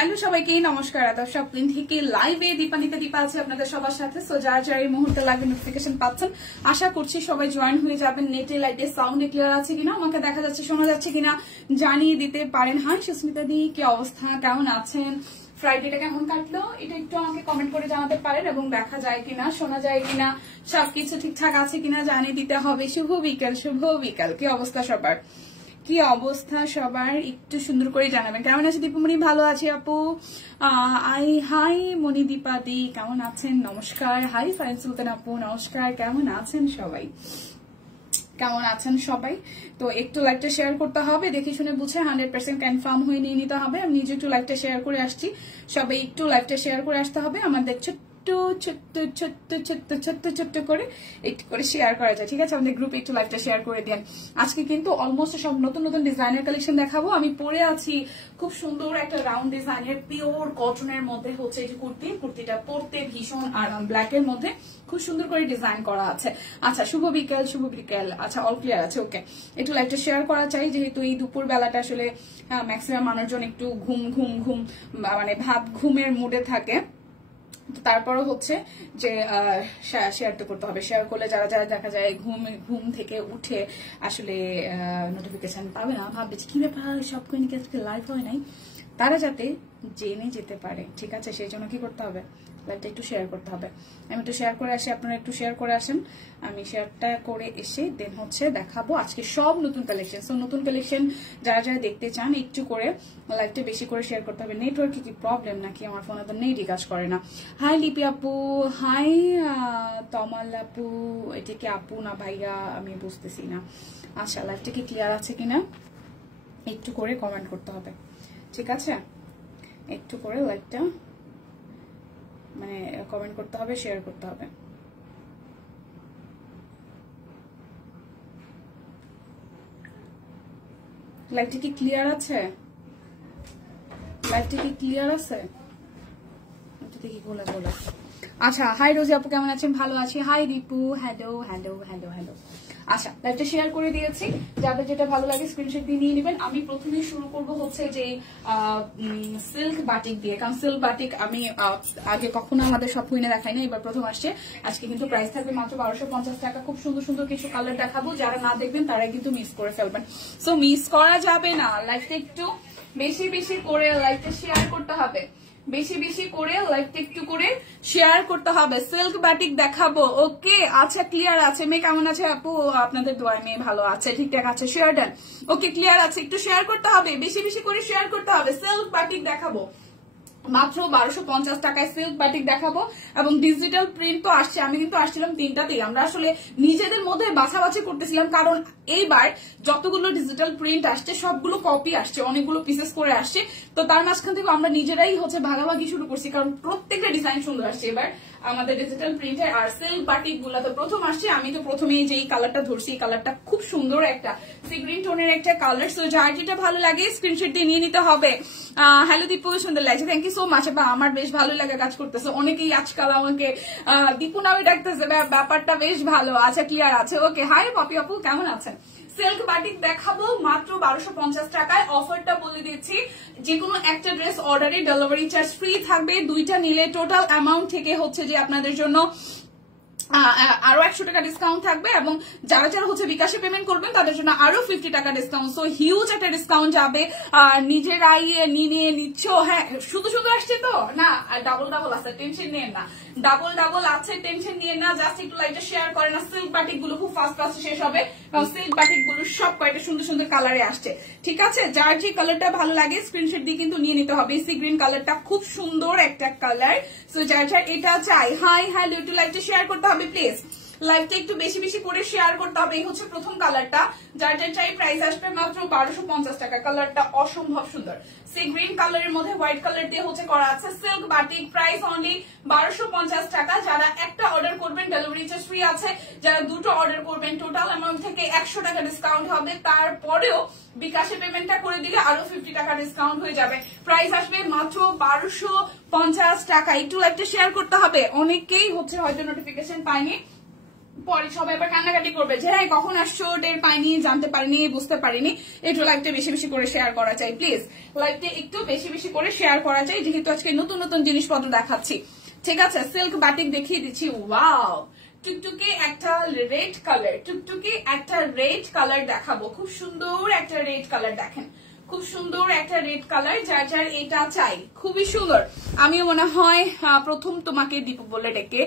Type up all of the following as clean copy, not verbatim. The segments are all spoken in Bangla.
হ্যালো সবাইকে নমস্কার। সব দিন থেকে লাইভে দীপানিতে দীপা আছে আপনাদের সবার সাথে। সো যারা যারা এই মুহূর্তে লাইভে নোটিফিকেশন পাচ্ছেন আশা করছি সবাই জয়েন হয়ে যাবেন। নেটে লাইটে সাউন্ডে ক্লিয়ার আছে কিনা, আমাকে দেখা যাচ্ছে শোনা যাচ্ছে কিনা জানিয়ে দিতে পারেন। হাই সুস্মিতা দি, কি অবস্থা, কেমন আছেন, ফ্রাইডেটা কেমন কাটলো এটা একটু আমাকে কমেন্ট করে জানাতে পারেন এবং দেখা যায় কিনা, শোনা যায় কিনা, সবকিছু ঠিকঠাক আছে কিনা জানিয়ে দিতে হবে। শুভ বিকাল, শুভ বিকাল। কি অবস্থা সবার, কি অবস্থা সবার একটু সুন্দর করে জানাবেন। কেমন আছে দীপুমণি? ভালো আছি আপু। হাই মণিদীপা দি, কেমন আছেন? নমস্কার। হাই ফাইন সুলতান আপু, নমস্কার। কেমন আছেন সবাই, কেমন আছেন সবাই? তো একটু লাইভটা শেয়ার করতে হবে, দেখে শুনে বুঝে 100% কনফার্ম হয়ে নিয়ে নিতে হবে। আমি নিজে একটু লাইভটা শেয়ার করে আসছি, সবাই একটু লাইভটা শেয়ার করে আসতে হবে। আমাদের ছোট্ট ছোট্ট ছোট্ট ছোট্ট ছোট্ট ছোট্ট করে একটু করে শেয়ার করা যায়, ঠিক আছে? আমাদের গ্রুপে একটু লাইভটা শেয়ার করে দেন। আজকে কিন্তু অলমোস্ট সব নতুন নতুন ডিজাইনের কালেকশন দেখাবো। আমি পরে আছি খুব সুন্দর একটা রাউন্ড ডিজাইনের পিওর কটনের মধ্যে হচ্ছে এই যে কুর্তিটা পরতে ভীষণ আরাম, ব্ল্যাক এর মধ্যে খুব সুন্দর করে ডিজাইন করা আছে। আচ্ছা, শুভ বিকেল, শুভ বিকেল। আচ্ছা, অল ক্লিয়ার আছে, ওকে। একটু লাইভটা শেয়ার করা চাই, যেহেতু এই দুপুর বেলাটা আসলে ম্যাক্সিমাম মানুষজন একটু ঘুম ঘুম ঘুম মানে ভাব ঘুমের মুডে থাকে। তারপরও হচ্ছে যে শেয়ার তো করতে হবে। শেয়ার করলে যারা যারা দেখা যায় ঘুম থেকে উঠে আসলে নোটিফিকেশন পাবে না, ভাববে কি ব্যাপার, সব কোনকে আজকে লাইভ হয় নাই, তারা যাতে জেনে যেতে পারে, ঠিক আছে? সেই জন্য কি করতে হবে, লাইভটা একটু শেয়ার করতে হবে। আমি একটু শেয়ার করে আসি, আপনারা একটু শেয়ার করে আসেন। আমি শেয়ারটা করে এসে দেন হচ্ছে দেখাবো আজকে সব নতুন কালেকশন। সো নতুন কালেকশন যারা যারা দেখতে চান একটু করে লাইভটা বেশি করে শেয়ার করতে হবে। নেটওয়ার্কে কি প্রবলেম নাকি, আমার ফোনে তো নেটই কাজ করে না। হাই লিপি আপু, হাই তমাল আপু, এটা কি আপু না ভাইয়া আমি বুঝতেছি না। আচ্ছা, লাইভটা কি ক্লিয়ার আছে কিনা একটু করে কমেন্ট করতে হবে, ঠিক আছে? একটু করে লাইভটা মানে কমেন্ট করতে হবে, শেয়ার করতে হবে। লাইভটা কি ক্লিয়ার আছে? লাইভটা কি ক্লিয়ার আছে? দেখি গোলা গোলা। আচ্ছা, হাই রোজি আপু, কেমন আছেন? ভালো আছি। Hi Dipu, hello hello hello hello. আচ্ছা, লাইভটা শেয়ার করে দিয়েছি, যাদের যেটা ভালো লাগে স্ক্রিনশট দিয়ে নিয়ে নেবেন। আমি প্রথমে শুরু করব হচ্ছে যে সিল্ক বাটিক দিয়ে, কারণ সিল্ক বাটিক আমি আগে কখনো আমাদের সব কুইনে দেখাই না, এবার প্রথম আসছে। আজকে কিন্তু প্রাইস থাকবে মাত্র 1250 টাকা। খুব সুন্দর সুন্দর কিছু কালার দেখাবো, যারা না দেখবেন তারা কিন্তু মিস করে ফেলবেন। সো মিস করা যাবে না, লাইভটা একটু বেশি বেশি করে লাইভটা শেয়ার করতে হবে, বেশি বেশি করে লাইভটা একটু করে শেয়ার করতে হবে। সিল্ক বাটিক দেখাবো, ওকে? আচ্ছা, ক্লিয়ার আছে। মেয়ে কেমন আছে আপু? আপনাদের দোয়ায় মেয়ে ভালো আছে, ঠিকঠাক আছে, শেয়ার ডান, ওকে, ক্লিয়ার আছে। একটু শেয়ার করতে হবে, বেশি বেশি করে শেয়ার করতে হবে। সিল্ক বাটিক দেখাবো মাত্র 1250 টাকায় সিল্ক বাটিক দেখাবো, এবং ডিজিটাল প্রিন্ট তো আসছে। আমি কিন্তু আসছিলাম তিনটাতেই, আমরা আসলে নিজেদের মধ্যে বাছাবাছি করতেছিলাম, কারণ এইবার যতগুলো ডিজিটাল প্রিন্ট আসছে সবগুলো কপি আসছে, অনেকগুলো পিসেস করে আসছে। তো তার মাঝখান থেকে আমরা নিজেরাই হচ্ছে ভাগাভাগি শুরু করছি, কারণ প্রত্যেকটা ডিজাইন সুন্দর আসছে এবার আমাদের ডিজিটাল প্রিন্টের। আর সিল্ক বাটিক গুলা তো প্রথম আসছে, আমি তো প্রথমেই যে কালারটা ধরছি, এই কালারটা খুব সুন্দর একটা সি গ্রিন টোনের একটা কালার। সো যার যেটা ভালো লাগে স্ক্রিনশট দিয়ে নিয়ে নিতে হবে। হ্যালো দীপু, সুন্দর লাগছে, থ্যাংক ইউ সো মাচ। বা আমার বেশ ভালো লাগে কাজ করতেছে, অনেকেই আজকাল আমাকে দীপু নামে ডাকতেছে, ব্যাপারটা বেশ ভালো। আচ্ছা, ক্লিয়ার আছে, ওকে। হাই পপি আপু, কেমন আছেন? সিল্ক বাটিক দেখাবো মাত্র 1250 টাকায়। অফারটা বলে দিচ্ছি, যে কোনো একটা ড্রেস অর্ডারে ডেলিভারি চার্জ ফ্রি থাকবে। দুইটা নিলে টোটাল অ্যামাউন্ট থেকে হচ্ছে যে আপনাদের জন্য আরো 100 টাকা ডিসকাউন্ট থাকবে, এবং যারা যারা হচ্ছে বিকাশে পেমেন্ট করবেন তাদের জন্য আরো 50 টাকা ডিসকাউন্ট। সো হিউজ একটা ডিসকাউন্ট যাবে। নিজেরাই নিয়ে নিচ্ছ, হ্যাঁ, শুধু শুধু আসছে তো না, ডাবল ডাবল আছে, টেনশন নিয়ে না, ডাবল ডাবল আছে, টেনশন নিয়ে না। জাস্ট একটু লাইভটা শেয়ার করে না। সিল্ক বাটিক গুলো খুব ফাস্ট ফাস্ট শেষ হবে, কারণ সিল্ক বাটিক গুলো সব কয়টা সুন্দর সুন্দর কালারে আসছে, ঠিক আছে? যার যে কালারটা ভালো লাগে স্ক্রিনশট দিয়ে কিন্তু নিয়ে নিতে হবে। সি গ্রিন কালারটা খুব সুন্দর একটা কালার। সো যার যার এটা চাই, হাই হ্যালো, একটু লাইভটা শেয়ার করতে হবে প্লিজ। লাইভটা একটু বেশি বেশি করে শেয়ার করতে হবে। এই হচ্ছে প্রথম কালারটা, যার যার চাই প্রাইস আসবে মাত্র 1250 টাকা। কালারটা অসম্ভব সুন্দর, সি গ্রিন কালারের মধ্যে হোয়াইট কালার দিয়ে হচ্ছে করা আছে। সিল্ক বাটিক প্রাইস অনলি 1250 টাকা। যারা একটা অর্ডার করবেন ডেলিভারি চার্জ ফ্রি আছে, যারা দুটো অর্ডার করবেন টোটাল অ্যামাউন্ট থেকে 100 টাকা ডিসকাউন্ট হবে। তারপরেও বিকাশে পেমেন্টটা করে দিলে আরো 50 টাকা ডিসকাউন্ট হয়ে যাবে। প্রাইস আসবে মাত্র 1250 টাকা। একটু লাইভটা শেয়ার করতে হবে, অনেকেই হচ্ছে হয়তো নোটিফিকেশন পায়নি, পরে সবাই আবার কান্নাকাটি করবে যে হ্যাঁ কখন আসছো, টের পাইনি, জানতে পারিনি, বুঝতে পারিনি। একটু লাইভটা বেশি বেশি করে শেয়ার করা চাই প্লিজ, লাইভটা একটু বেশি বেশি করে শেয়ার করা চাই, যেহেতু আজকে নতুন নতুন জিনিসপত্র দেখাচ্ছি। ঠিক আছে, সিল্ক বাটিক দেখিয়ে দিচ্ছি। ওয়াও, টুকটুকে একটা রেড কালার, টুকটুকে একটা রেড কালার দেখাবো। খুব সুন্দর একটা রেড কালার, দেখেন খুব সুন্দর একটা রেড কালার, যার যার এটা চাই, খুবই সুন্দর। আমিও মনে হয় প্রথম তোমাকে দীপু বলে ডেকে,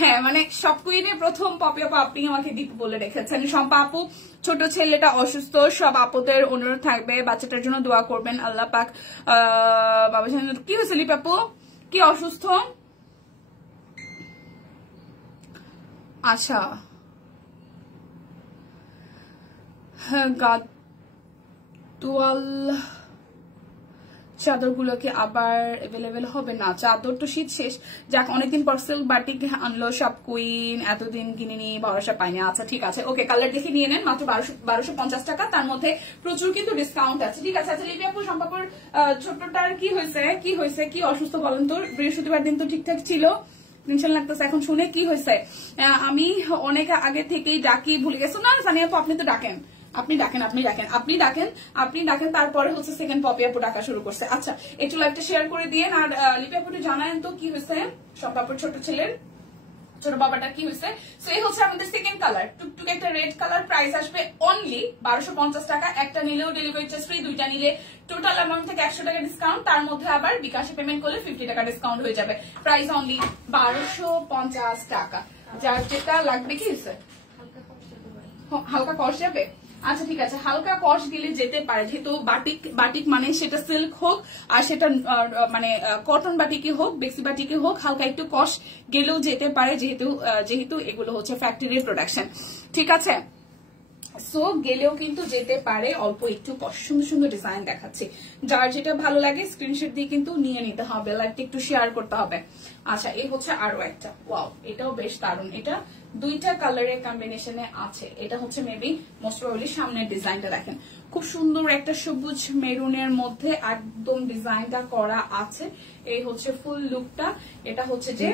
হ্যাঁ মানে সব কুইনে প্রথম পপি আপু আপনি আমাকে দীপু বলে রেখেছেন। শম্পা আপু, ছোট ছেলেটা অসুস্থ, সব আপুদের অনুরোধ থাকবে বাচ্চাটার জন্য দোয়া করবেন, আল্লাহ পাক। বাবা কি হয়েছে লিপ আপু, কি অসুস্থ? আচ্ছা, তোয়াল চাদরগুলো কি আবার অ্যাভেলেবেল হবে? না, চাদর তো শীত শেষ। যাক, অনেকদিন পর সিল্ক বাটিক আনলো সব কুইন, এতদিন কিনিনি, ভরসা পাইনি। আচ্ছা ঠিক আছে, ওকে, কালার দেখে নিয়ে নেন, মাত্র 1250 টাকা, তার মধ্যে প্রচুর কিন্তু ডিসকাউন্ট আছে। ঠিক আছে। আচ্ছা লিপি আপু, সম্পাপুর ছোটটার কি হয়েছে, কি হয়েছে, কি অসুস্থ বলেন তো? বৃহস্পতিবার দিন তো ঠিকঠাক ছিল, টেনশন লাগতেছে এখন শুনে। কি হয়েছে? আমি অনেক আগে থেকেই ডাকি, ভুলে গেছো না সানিয়া আপু? আপনি তো ডাকেন, আপনি ডাকেন, আপনি ডাকেন, আপনি ডাকেন, আপনি ডাকেন, তারপরে হচ্ছে সেকেন্ড পপি আপু ডাকা শুরু করছে। আচ্ছা, একটু লাইভটা শেয়ার করে দিয়ে। আর লিপি আপু জানায়েন তো কি হয়েছে সব আপুর ছোট ছেলের, ছোট বাবাটা কি হয়েছে। সো এই হচ্ছে আমাদের সেকেন্ড কালার, টুকটুক একটা রেড কালার। প্রাইস আসবে অনলি 1250 টাকা। একটা নিলেও ডেলিভারি চার্জ ফ্রি, দুইটা নিলে টোটাল অ্যামাউন্ট থেকে 100 টাকা ডিসকাউন্ট, তার মধ্যে আবার বিকাশে পেমেন্ট করলে 50 টাকা ডিসকাউন্ট হয়ে যাবে। প্রাইস অনলি 1250 টাকা। যার যেটা লাগবে। কি হয়েছে? হালকা কস যাবে? আচ্ছা ঠিক আছে, হালকা কস গেলে যেতে পারে, যেহেতু বাটিক, বাটিক মানে সেটা সিল্ক হোক আর সেটা মানে কটন বাটিকে হোক, বেক্সি বাটিকে হোক, হালকা একটু কস গেলেও যেতে পারে, যেহেতু এগুলো হচ্ছে ফ্যাক্টরির প্রোডাকশন। ঠিক আছে, সো গেলেও কিন্তু যেতে পারে, অল্প একটু সুন্দর সুন্দর ডিজাইন দেখাচ্ছি, যার যেটা ভালো লাগে স্ক্রিনশট দিয়ে কিন্তু নিয়ে নিতে হবে, লাইকটা একটু শেয়ার করতে হবে। আচ্ছা, এই হচ্ছে আরো একটা, ওয়াও, এটাও বেশ দারুণ। এটা দুইটা কালারের কম্বিনেশনে আছে। এটা হচ্ছে মেবি মোস্ট প্রবাবলি সামনের ডিজাইনটা দেখেন, খুব সুন্দর একটা সবুজ মেরুনের মধ্যে একদম ডিজাইনটা করা আছে। এই হচ্ছে ফুল লুকটা। এটা হচ্ছে যে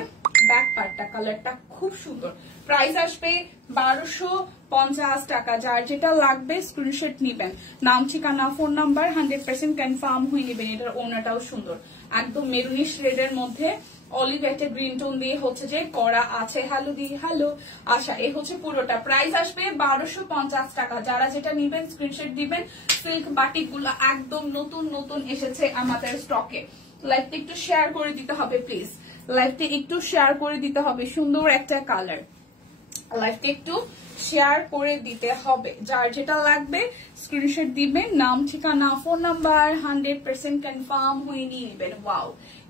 ব্যাক পার্টটা, কালারটা খুব সুন্দর। প্রাইস আসবে 1250 টাকা। যার যেটা লাগবে স্ক্রিনশট নিবেন, নাম, ঠিকানা, ফোন নাম্বার 100% কনফার্ম হয়ে নেবেন। এটার ওনাটাও সুন্দর, একদম মেরুনিশ রেডের মধ্যে অলিভ একটা গ্রিন টোন দিয়ে হচ্ছে যে করা আছে। হ্যালো দি, হ্যালো। আচ্ছা, এই হচ্ছে পুরোটা। প্রাইস আসবে 1250 টাকা। যারা যেটা নিবেন স্ক্রিনশট দিবেন। সিল্ক বাটিক গুলো একদম নতুন নতুন এসেছে আমাদের স্টকে। লাইভটা একটু শেয়ার করে দিতে হবে প্লিজ, লাইভটা একটু শেয়ার করে দিতে হবে। সুন্দর একটা কালার, লাইভটা একটু শেয়ার করে দিতে হবে। যার যেটা লাগবে স্ক্রিনশট দিবেন, নাম, ঠিকানা, ফোন নাম্বার 100% কনফার্ম হয়ে নিয়ে নেবেন। ওয়াও,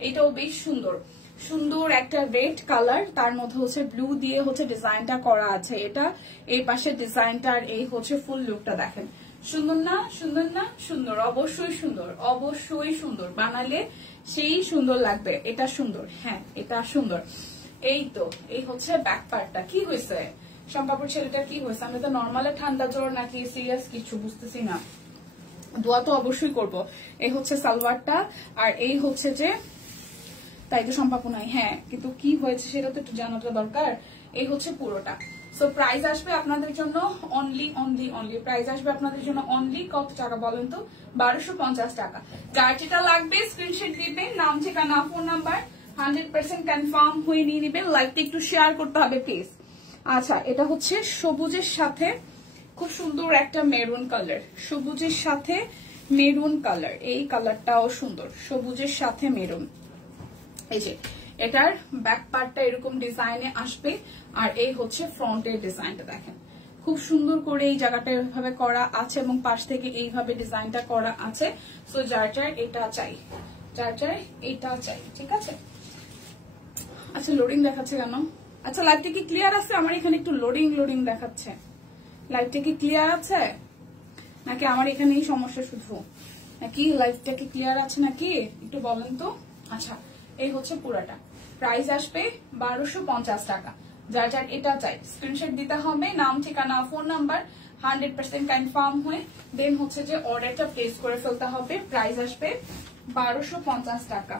এটাও বেশ সুন্দর, সুন্দর একটা রেড কালার, তার মধ্যে হচ্ছে ব্লু দিয়ে হচ্ছে ডিজাইনটা করা আছে। এটা এই পাশে ডিজাইনটা, আর এই হচ্ছে ফুল লুকটা দেখেন। সুন্দর না? সুন্দর না? সুন্দর, অবশ্যই সুন্দর, অবশ্যই সুন্দর। বানালে সেই সুন্দর লাগবে। এটা সুন্দর, হ্যাঁ এটা সুন্দর। এই তো, এই হচ্ছে ব্যাক পার্টটা। কি হয়েছে সম্পাপুর ছেলেটা, কি হয়েছে? আমি তো নর্মালে ঠান্ডা জ্বর নাকি সিরিয়াস কিছু বুঝতেছি না, দোয়া তো অবশ্যই করব। এই হচ্ছে সালোয়ারটা, আর এই হচ্ছে যে, তাই তো সম্পাপু নাই, হ্যাঁ কিন্তু কি হয়েছে সেটা তো একটু জানাটা দরকার। এই হচ্ছে পুরোটা। সো প্রাইস আসবে আপনাদের জন্য অনলি অনলি অনলি, প্রাইস আসবে আপনাদের জন্য অনলি কত টাকা বলেন তো? 1250 টাকা। যার যেটা লাগবে স্ক্রিনশট দিবেন, নাম, ঠিকানা, ফোন নাম্বার 100% কনফার্ম হয়ে নিয়ে নেবেন। লাইকটা একটু শেয়ার করতে হবে প্লিজ। আচ্ছা, এটা হচ্ছে সবুজের সাথে খুব সুন্দর একটা মেরুন কালার, সবুজের সাথে মেরুন কালার। এই কালারটাও সুন্দর, সবুজের সাথে মেরুন। এই যে এটার ব্যাক পার্টটা এরকম ডিজাইনে আসবে, আর এই হচ্ছে ফ্রন্টের ডিজাইনটা দেখেন, খুব সুন্দর করে এই জায়গাটা এভাবে করা আছে এবং পাশ থেকে এইভাবে ডিজাইনটা করা আছে। সো যার যার এটা চাই, যার যার এটা চাই। ঠিক আছে। আচ্ছা, লোডিং দেখাচ্ছে কেন? আচ্ছা, লাইভটা কি ক্লিয়ার আছে? আমার এখানে একটু লোডিং লোডিং দেখাচ্ছে। লাইভটা কি ক্লিয়ার আছে নাকি আমার এখানেই সমস্যা শুধু, নাকি লাইভটা কি ক্লিয়ার আছে নাকি একটু বলেন তো। আচ্ছা, এই হচ্ছে পুরাটা। প্রাইস আসবে 1250 টাকা। যার যার এটা চাই স্ক্রিনশট দিতে হবে, নাম, ঠিকানা, ফোন নাম্বার 100% কনফার্ম হয়ে দেন হচ্ছে যে অর্ডারটা প্লেস করে ফেলতে হবে। প্রাইস আসবে 1250 টাকা।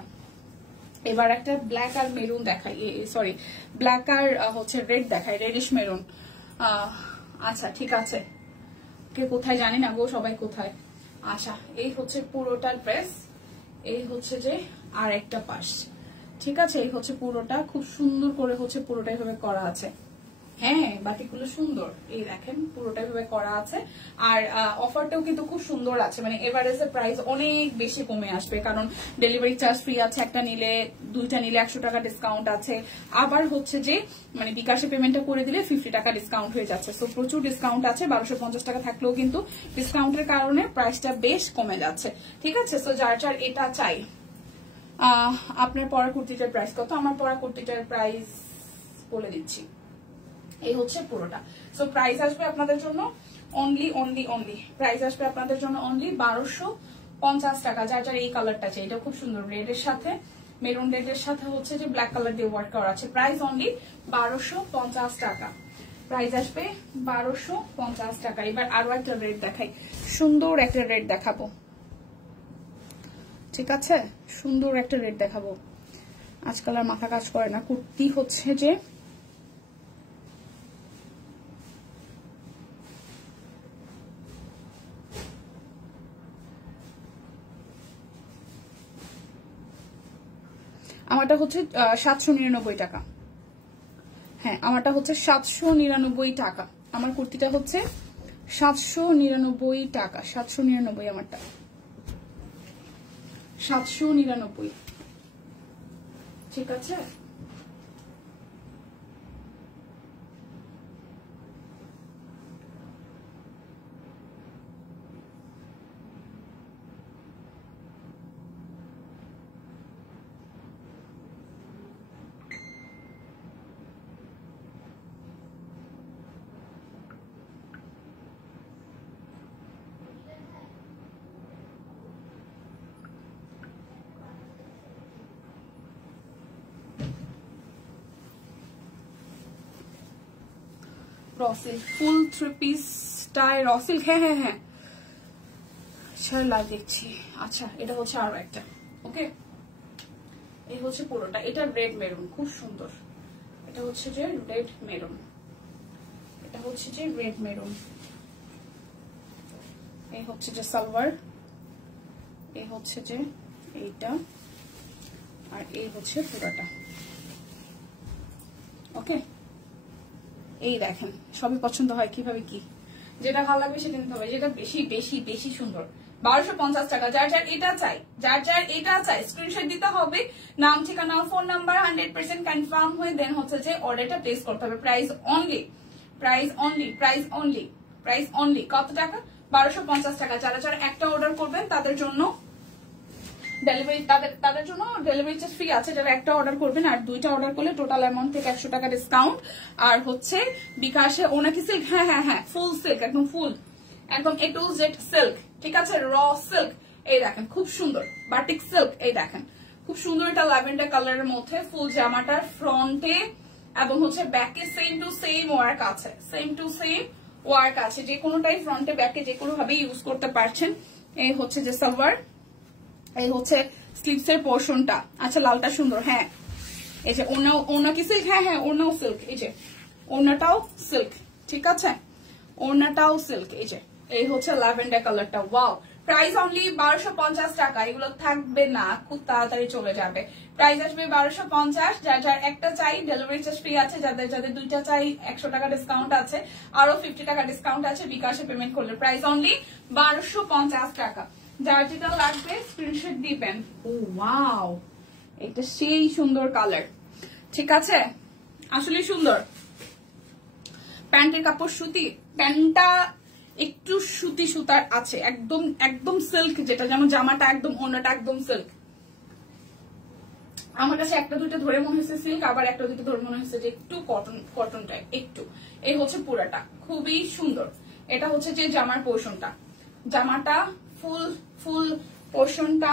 এবার একটা ব্ল্যাক আর মেরুন দেখাই, সরি ব্ল্যাক আর হচ্ছে রেড দেখাই, রেডিশ মেরুন। আচ্ছা ঠিক আছে, কে কোথায় জানি না গো, সবাই কোথায়। আচ্ছা এই হচ্ছে পুরোটা ড্রেস, এই হচ্ছে যে আর একটা পাশ, ঠিক আছে। এই হচ্ছে পুরোটা, খুব সুন্দর করে হচ্ছে পুরোটা এভাবে করা আছে। হ্যাঁ বাটিগুলো সুন্দর, এই দেখেন পুরোটা এভাবে করা আছে। আর অফারটাও কিন্তু খুব সুন্দর আছে, মানে এভারেজের প্রাইস অনেক বেশি কমে আসবে, কারণ ডেলিভারি চার্জ ফ্রি আছে, একটা নিলে দুইটা নিলে 100 টাকা ডিসকাউন্ট আছে। আবার হচ্ছে যে মানে বিকাশে পেমেন্টটা করে দিলে 50 টাকা ডিসকাউন্ট হয়ে যাচ্ছে। সো প্রচুর ডিসকাউন্ট আছে, 1250 টাকা থাকলেও কিন্তু ডিসকাউন্টের কারণে প্রাইসটা বেশ কমে যাচ্ছে, ঠিক আছে। সো যার যার এটা চাই। আপনার পরা কুর্তিটার প্রাইস কত? আমার পরা কুর্তিটার প্রাইস বলে দিচ্ছি, এই হচ্ছে পুরোটা। সো প্রাইস আসবে আপনাদের জন্য অনলি প্রাইস আসবে আপনাদের জন্য অনলি 1250 টাকা। যার যার এই কালারটা চাই, এটা খুব সুন্দর, রেড এর সাথে মেরুন রেডের সাথে হচ্ছে যে ব্ল্যাক কালার দিয়ে ওয়ার্ক করা আছে। প্রাইস অনলি 1250 টাকা, প্রাইস আসবে 1250 টাকা। এবার আরো একটা রেড দেখাই, সুন্দর একটা রেড দেখাবো, ঠিক আছে, সুন্দর একটা রেড দেখাবো। আজকাল আর মাথা কাজ করে না, কুর্তি হচ্ছে যে আমারটা হচ্ছে 799 টাকা। হ্যাঁ আমারটা হচ্ছে 799 টাকা, আমার কুর্তিটা হচ্ছে 799 টাকা, 799 আমারটা 799, ঠিক আছে। রসিল ফুল 3 পিস টাই রসিল, হ্যাঁ হ্যাঁ হ্যাঁ স্যার লাইভ দেখছি। আচ্ছা এটা হচ্ছে আরো একটা, ওকে এই হচ্ছে পুরোটা, এটা রেড মেরুন খুব সুন্দর, এটা হচ্ছে যে রেড মেরুন, এটা হচ্ছে যে রেড মেরুন। এই হচ্ছে যে সালোয়ার, এই হচ্ছে যে এইটা, আর এই হচ্ছে পুরোটা, ওকে। এই দেখেন সবই পছন্দ হয় কিভাবে, কি যেটা ভালো লাগবে সেটা নিতে হবে, যেটা বেশি বেশি বেশি সুন্দর। 1250 টাকা, যার যার এটা চাই, যার যার এটা চাই স্ক্রিনশট দিতে হবে, নাম ঠিকানা ফোন নাম্বার 100% কনফার্ম হয়ে দেন হচ্ছে যে অর্ডারটা প্লেস করতে হবে। Price only, price only, price only, price only কত টাকা? 1250 টাকা। যারা যারা একটা অর্ডার করবেন তাদের জন্য ডেলিভারি, তাদের জন্য ডেলিভারি চার্জ ফ্রি আছে যারা একটা অর্ডার করবেন, আর দুইটা অর্ডার করলে টোটাল অ্যামাউন্ট থেকে 100 টাকা ডিসকাউন্ট। আর হচ্ছে বিকাশে ওনাকি সিল্ক, হ্যাঁ হ্যাঁ হ্যাঁ ফুল সিল্ক, একদম ফুল, একদম A to Z সিল্ক, ঠিক আছে, র সিল্ক। এই দেখেন খুব সুন্দর বাটিক সিল্ক, এই দেখেন খুব সুন্দর, এটা ল্যাভেন্ডার কালারের মধ্যে ফুল জামাটার ফ্রন্টে এবং হচ্ছে ব্যাকে সেম টু সেম ওয়ার্ক আছে, সেম টু সেম ওয়ার্ক আছে, যে কোনোটাই ফ্রন্টে ব্যাকে যে কোনো ভাবে ইউজ করতে পারছেন। এই হচ্ছে যে সালোয়ার, এই হচ্ছে স্লিভস এর পোর্শনটা। আচ্ছা লালটা সুন্দর, হ্যাঁ এই যে ওনা কি সিল্ক, হ্যাঁ হ্যাঁ ওনাও সিল্ক, এই যে ওনাটাও সিল্ক, ঠিক আছে ওনাটাও সিল্ক। এই যে এই হচ্ছে ল্যাভেন্ডার কালারটা, ওয়াও। প্রাইস অনলি 1250 টাকা, এগুলো থাকবে না, খুব তাড়াতাড়ি চলে যাবে। প্রাইস আসবে 1250। যার যার একটা চাই ডেলিভারি চার্জ ফ্রি আছে, যাদের যাদের দুইটা চাই 100 টাকা ডিসকাউন্ট আছে, আরো 50 টাকা ডিসকাউন্ট আছে বিকাশে পেমেন্ট করলে। প্রাইস অনলি 1250 টাকা। যার যেটা লাগবে স্ক্রিনশট দিবেন। ও ওয়াও, এটা সেই সুন্দর কালার, ঠিক আছে আসলে সুন্দর। প্যান্টের কাপড় সুতি, প্যান্টটা একটু সুতি সুতার আছে, একদম একদম সিল্ক, যেটা যেন জামাটা একদম ওনাটা একদম সিল্ক। আমার কাছে একটা দুইটা ধরে মনে হচ্ছে সিল্ক, আবার একটা দুইটা ধরে মনে হচ্ছে যে একটু কটন, কটন টাইপ একটু। এই হচ্ছে পুরাটা খুবই সুন্দর। এটা হচ্ছে যে জামার পোর্শনটা, জামাটা ফুল ফুল পোর্শনটা,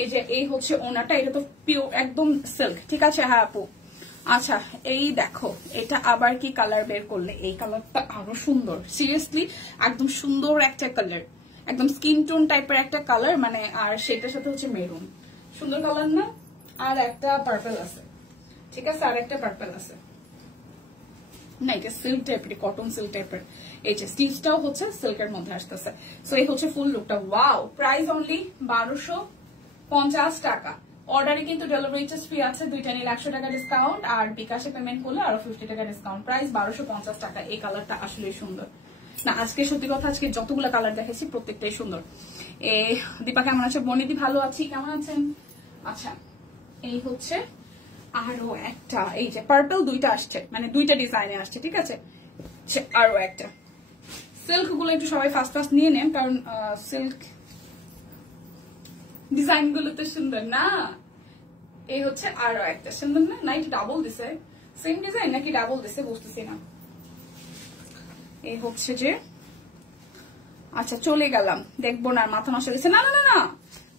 এই যে এই হচ্ছে ওনাটা, এটা তো পিওর একদম সিল্ক, ঠিক আছে হ্যাঁ আপু। আচ্ছা এই দেখো এটা আবার কি কালার বের করলে, এই কালারটা আরো সুন্দর, সিরিয়াসলি একদম সুন্দর একটা কালার, একদম স্কিন টোন টাইপের একটা কালার, মানে আর সেটার সাথে হচ্ছে মেরুন, সুন্দর কালার না? আর একটা পার্পল আছে, ঠিক আছে, আর একটা পার্পল আছে না, এটা সিল্ক টাইপের, কটন সিল্ক টাইপের। এই যে স্টিচটাও হচ্ছে সিল্কের মধ্যে আসতেছে। সো এই হচ্ছে ফুল লুকটা। ওয়াও, প্রাইস অনলি 1250 টাকা। অর্ডারে কিন্তু ডেলিভারি চার্জ ফ্রি আছে, দুইটা নিলে 100 টাকা ডিসকাউন্ট, আর বিকাশে পেমেন্ট করলে আরো 50 টাকা ডিসকাউন্ট। প্রাইস 1250 টাকা। এই কালারটা আসলে সুন্দর না, আজকে সত্যি কথা আজকে যতগুলো কালার দেখেছি প্রত্যেকটাই সুন্দর। দীপা কেমন আছে? বনিদি ভালো আছি, কেমন আছেন? আচ্ছা, এই হচ্ছে আরো একটা, এই যে পার্পল দুইটা আসছে, মানে দুইটা ডিজাইনে আসছে, ঠিক আছে। আরো একটা, সিল্ক গুলো একটু সবাই ফাস্ট ফাস্ট নিয়ে নেন, কারণ সিল্ক ডিজাইন গুলো তো সুন্দর না। এই হচ্ছে আরো একটা, সুন্দর না? না, এটা ডাবল দিছে, সেম ডিজাইন নাকি ডাবল দিছে বুঝতেছি না। এই হচ্ছে যে, আচ্ছা চলে গেলাম, দেখবো না, মাথা নষ্ট হয়েছে। না না না না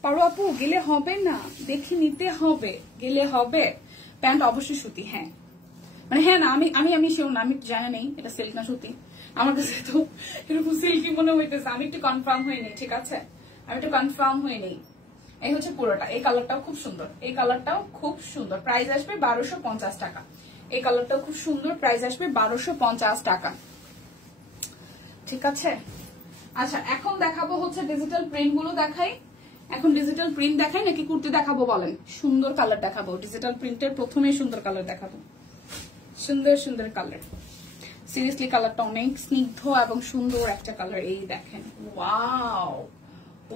পারো আপু, গেলে হবে না, দেখে নিতে হবে, গেলে হবে। প্যান্ট অবশ্যই সুতি, হ্যাঁ মানে হ্যাঁ না, আমি আমি আমি শিওর না, আমি জানি নেই এটা সিল্ক না সুতি, আমার কাছে তো এরকম সিল্কি মনে হইতেছে। আমি একটু কনফার্ম হয়ে নেই, ঠিক আছে, আমি একটু কনফার্ম হয়ে নেই। এই হচ্ছে পুরোটা। এই কালারটাও খুব সুন্দর, এই কালারটাও খুব সুন্দর, প্রাইস আসবে 1250 টাকা। এই কালারটাও খুব সুন্দর, প্রাইস আসবে 1250 টাকা, ঠিক আছে। আচ্ছা, এখন দেখাবো হচ্ছে ডিজিটাল প্রিন্ট গুলো দেখাই। এখন ডিজিটাল প্রিন্ট দেখাই নাকি কুর্তি দেখাবো বলেন? সুন্দর কালার দেখাবো, ডিজিটাল প্রিন্টের প্রথমে সুন্দর কালার দেখাবো, সুন্দর সুন্দর কালার। সিরিয়াসলি কালারটা অনেক স্নিগ্ধ এবং সুন্দর একটা কালার। এই দেখেন, ওয়াও,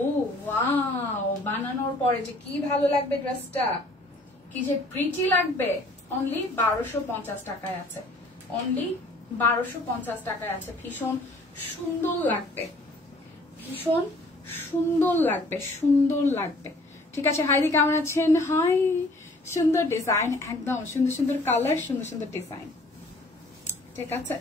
ও ওয়াও, বানানোর পরে যে কি ভালো লাগবে ড্রেসটা, কি যে প্রিটি লাগবে। অনলি 1250 টাকায় আছে, অনলি 1250 টাকায় আছে। ভীষণ সুন্দর লাগবে, ভীষণ সুন্দর লাগবে, সুন্দর লাগবে, ঠিক আছে। হাইদি কেমন আছেন? হাই, সুন্দর ডিজাইন, একদম সুন্দর সুন্দর কালার, সুন্দর সুন্দর ডিজাইন, ঠিক আছে,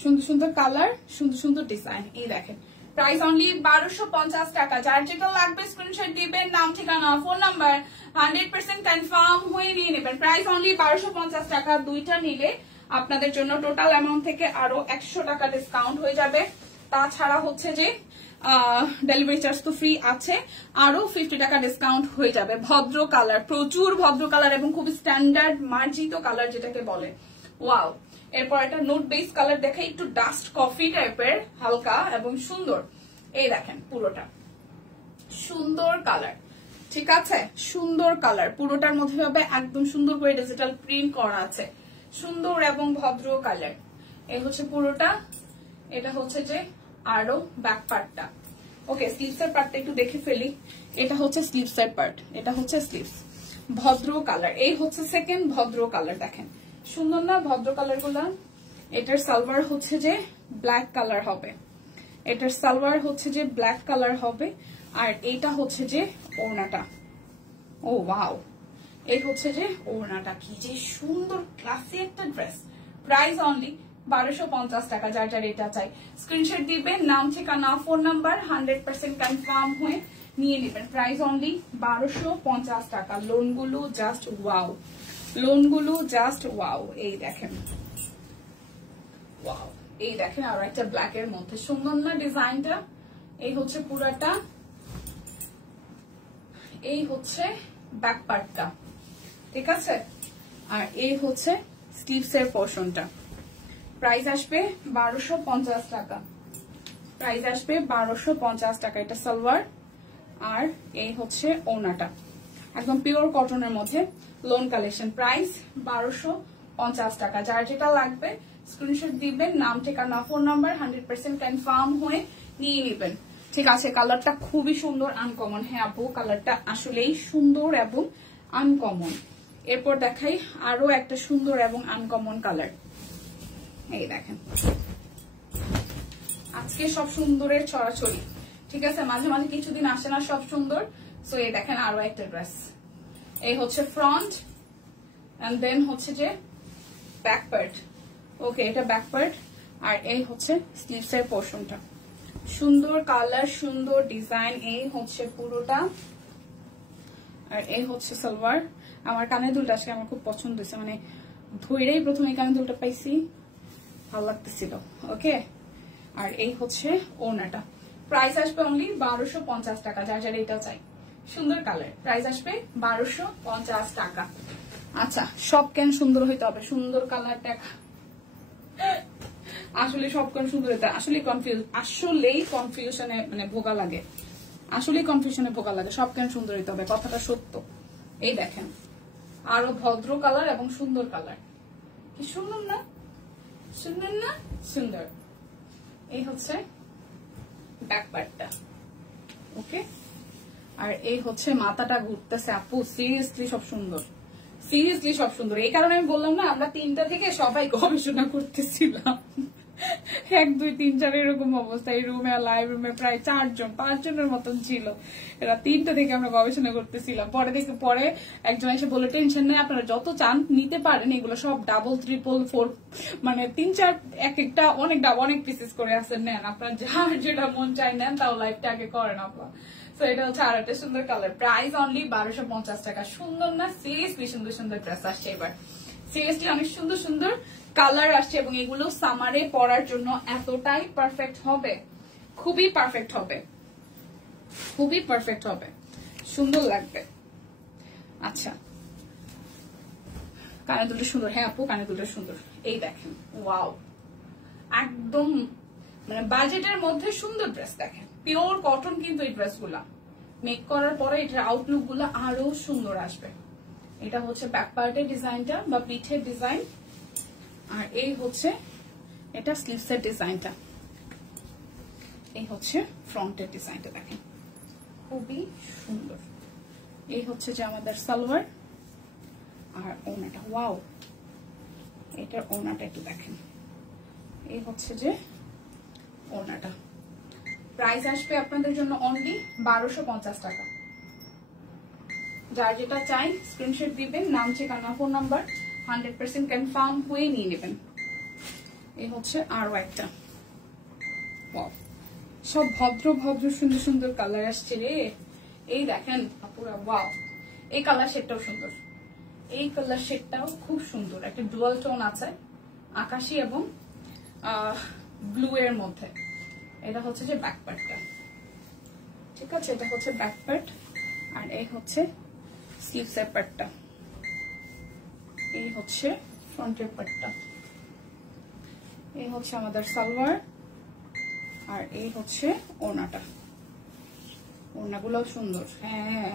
সুন্দর সুন্দর কালার, সুন্দর সুন্দর ডিজাইন। এই দেখেন, প্রাইস অনলি 1250 টাকা। যার যেটা লাগবে স্ক্রিনশট দিবেন, নাম ঠিকানা ফোন নাম্বার 100% কনফার্ম হয়ে নিয়ে নেবেন। প্রাইস অনলি 1250 টাকা। দুইটা নিলে আপনাদের জন্য টোটাল অ্যামাউন্ট থেকে আরো 100 টাকা ডিসকাউন্ট হয়ে যাবে। তাছাড়া হচ্ছে যে ডেলিভারি চার্জ তো ফ্রি আছে, আরো 50 টাকা ডিসকাউন্ট হয়ে যাবে। ভদ্র কালার, প্রচুর ভদ্র কালার এবং খুব স্ট্যান্ডার্ড মার্জিত কালার যেটাকে বলে। ওয়াও, এরপর একটা নোট বেস কালার দেখে, একটু ডাস্ট কফি টাইপের, হালকা এবং সুন্দর। এই দেখেন পুরোটা সুন্দর কালার, ঠিক আছে, সুন্দর কালার। পুরোটার মধ্যে হবে একদম সুন্দর করে ডিজিটাল প্রিন্ট করা আছে, সুন্দর এবং ভদ্র কালার। এই হচ্ছে পুরোটা। এটা হচ্ছে যে আরো ব্যাক পার্টটা। ওকে, স্লিভসের পার্টটা একটু দেখে ফেলি। এটা হচ্ছে স্লিভসের পার্ট, এটা হচ্ছে স্লিভস, ভদ্র কালার। এই হচ্ছে সেকেন্ড ভদ্র কালার, দেখেন সুন্দর না ভদ্র কালার গুলা। এটার সালোয়ার হচ্ছে যে ব্ল্যাক কালার হবে, এটার সালোয়ার হচ্ছে যে ব্ল্যাক কালার হবে, আর এইটা হচ্ছে যে ওড়নাটা। ও ওয়াও, এই হচ্ছে যে ওড়নাটা, কি যে সুন্দর ক্লাসি একটা ড্রেস। প্রাইস অনলি 1250 টাকা। যার যার এটা চাই স্ক্রিনশট দিবেন, নাম ঠিকানা ফোন নাম্বার 100% কনফার্ম হয়ে নিয়ে নেবেন। প্রাইস অনলি 1250 টাকা। লোনগুলো জাস্ট ওয়াও, লোনগুলো জাস্ট ওয়াও। এই দেখেন, ওয়াও, এই দেখেন আর একটা ব্ল্যাক এর মধ্যে, সুন্দর না ডিজাইনটা। এই হচ্ছে পুরাটা, এই হচ্ছে ব্যাক পার্টটা, ঠিক আছে, আর এই হচ্ছে স্লিভস এর পোর্শনটা। প্রাইস আসবে 1250 টাকা, প্রাইস আসবে 1250 টাকা। এটা সালোয়ার আর এই হচ্ছে ওড়নাটা, একদম পিওর কটনের মধ্যে লোন কালেকশন। প্রাইস 1250 টাকা। যার যেটা লাগবে স্ক্রিনশট দিবেন, নাম ঠিকানা ফোন নাম্বার 100% কনফার্ম হয়ে নিয়ে নেবেন, ঠিক আছে। কালারটা খুবই সুন্দর, আনকমন। হ্যাঁ আপু, কালারটা আসলেই সুন্দর এবং আনকমন। এরপর দেখাই আরো একটা সুন্দর এবং আনকমন কালার। এই দেখেন, আজকে সব সুন্দরের ছড়াছড়ি, ঠিক আছে, মাঝে মাঝে কিছুদিন আসে না সব সুন্দর। সো এই দেখেন আরো একটা ড্রেস। এই হচ্ছে ফ্রন্ট এন্ড দেন হচ্ছে যে ব্যাক পার্ট। ওকে, এটা ব্যাক পার্ট, আর এই হচ্ছে স্লিভস এর পোর্শনটা। সুন্দর কালার, সুন্দর ডিজাইন। এই হচ্ছে পুরোটা, আর এই হচ্ছে সালোয়ার। আমার কানের দুলটা আজকে আমার খুব পছন্দ হয়েছে, মানে ধৈরেই প্রথমে কানের দুলটা পাইছি, ভালো লাগতেছিল। ওকে, আর এই হচ্ছে ওড়নাটা। প্রাইস আসবে অনলি 1250 টাকা। যার যার এটা চাই সুন্দর কালার, প্রাইস আসবে 1250 টাকা। আচ্ছা, সব কেন সুন্দর হইতে হবে? সুন্দর কালার দেখা, আসলে সব কেন সুন্দর হইতে, আসলেই কনফিউশনে মানে ভোগা লাগে, আসলেই কনফিউশনে ভোগা লাগে। সব কেন সুন্দর হইতে হবে, কথাটা সত্য। এই দেখেন, আরো ভদ্র কালার এবং সুন্দর কালার, কি সুন্দর না? সুন্দর না? সুন্দর। এই হচ্ছে ব্যাক পার্টটা, ওকে। আর এই হচ্ছে মাথাটা ঘুরতেছে আপু, সিরিয়াসলি সব সুন্দর, সিরিয়াসলি সব সুন্দর। এই কারণে আমি বললাম না, আমরা 3টা থেকে সবাই গবেষণা করতেছিলাম, 1 2 3 4 এরকম অবস্থা। এই রুমে, লাইভ রুমে প্রায় 5 জনের মতন ছিল। এরা 3টা থেকে আমরা গবেষণা করতেছিলাম। পরে একজন এসে বলে, টেনশন নেই, আপনারা যত চান নিতে পারেন, এগুলো সব ডাবল, ট্রিপল, 4, মানে 3 4 এক একটা অনেক পিসেস করে আসেন, নেন আপনার যার যেটা মন চাই নেন, তাও লাইভটা আগে করেন আপনার। তো এটা হচ্ছে আর একটা সুন্দর কালার, প্রাইস অনলি 1250 টাকা। সুন্দর না? সিরিয়াসলি সুন্দর সুন্দর ড্রেস আসছে এবার, সিরিয়াসলি অনেক সুন্দর সুন্দর কালার আসছে, এবং এগুলো সামারে পরার জন্য এতটাই পারফেক্ট হবে, খুবই পারফেক্ট হবে, খুবই পারফেক্ট হবে, সুন্দর লাগবে। আচ্ছা, কানে দুটো সুন্দর, হ্যাঁ আপু কানে দুটো সুন্দর। এই দেখেন, ওয়াও, একদম মানে বাজেটের মধ্যে সুন্দর ড্রেস। দেখেন, পিওর কটন কিন্তু এই ড্রেসগুলা মেক করার পরে এটার আউটলুক গুলা আরো সুন্দর আসবে। এটা হচ্ছে ব্যাক পার্টের ডিজাইনটা বা পিঠের ডিজাইন, আর এই হচ্ছে এটা স্লিভসের ডিজাইনটা, এই হচ্ছে ফ্রন্টের ডিজাইনটা। দেখেন খুবই সুন্দর। এই হচ্ছে যে আমাদের সালোয়ার আর ওড়নাটা, ওয়াও, এটার ওড়নাটা একটু দেখেন। এই হচ্ছে যে ওড়নাটা, প্রাইস আসবে আপনাদের জন্য অনলি 1250 টাকা। যার যেটা চাই স্ক্রিনশট দিবেন, নাম, ঠিকানা, ফোন নাম্বার 100% কনফার্ম হয়ে নিয়ে নেবেন। এই হচ্ছে আরো একটা, সব ভদ্র ভদ্র সুন্দর সুন্দর কালার আসছে রে। এই দেখেন আপুরা, ওয়াও, এই কালার শেডটাও সুন্দর, এই কালার শেডটাও খুব সুন্দর, একটা ডুয়াল টোন আছে, আকাশি এবং ব্লু এর মধ্যে। এটা হচ্ছে যে ব্যাক পার্টটা, ঠিক আছে, এটা হচ্ছে ব্যাক পার্ট, আর এই হচ্ছে স্লিভসের পার্টটা, এই হচ্ছে ফ্রন্টের পার্টটা, এই হচ্ছে আমাদের সালোয়ার, আর এই হচ্ছে ওড়নাটা। ওড়নাগুলোও সুন্দর, হ্যাঁ।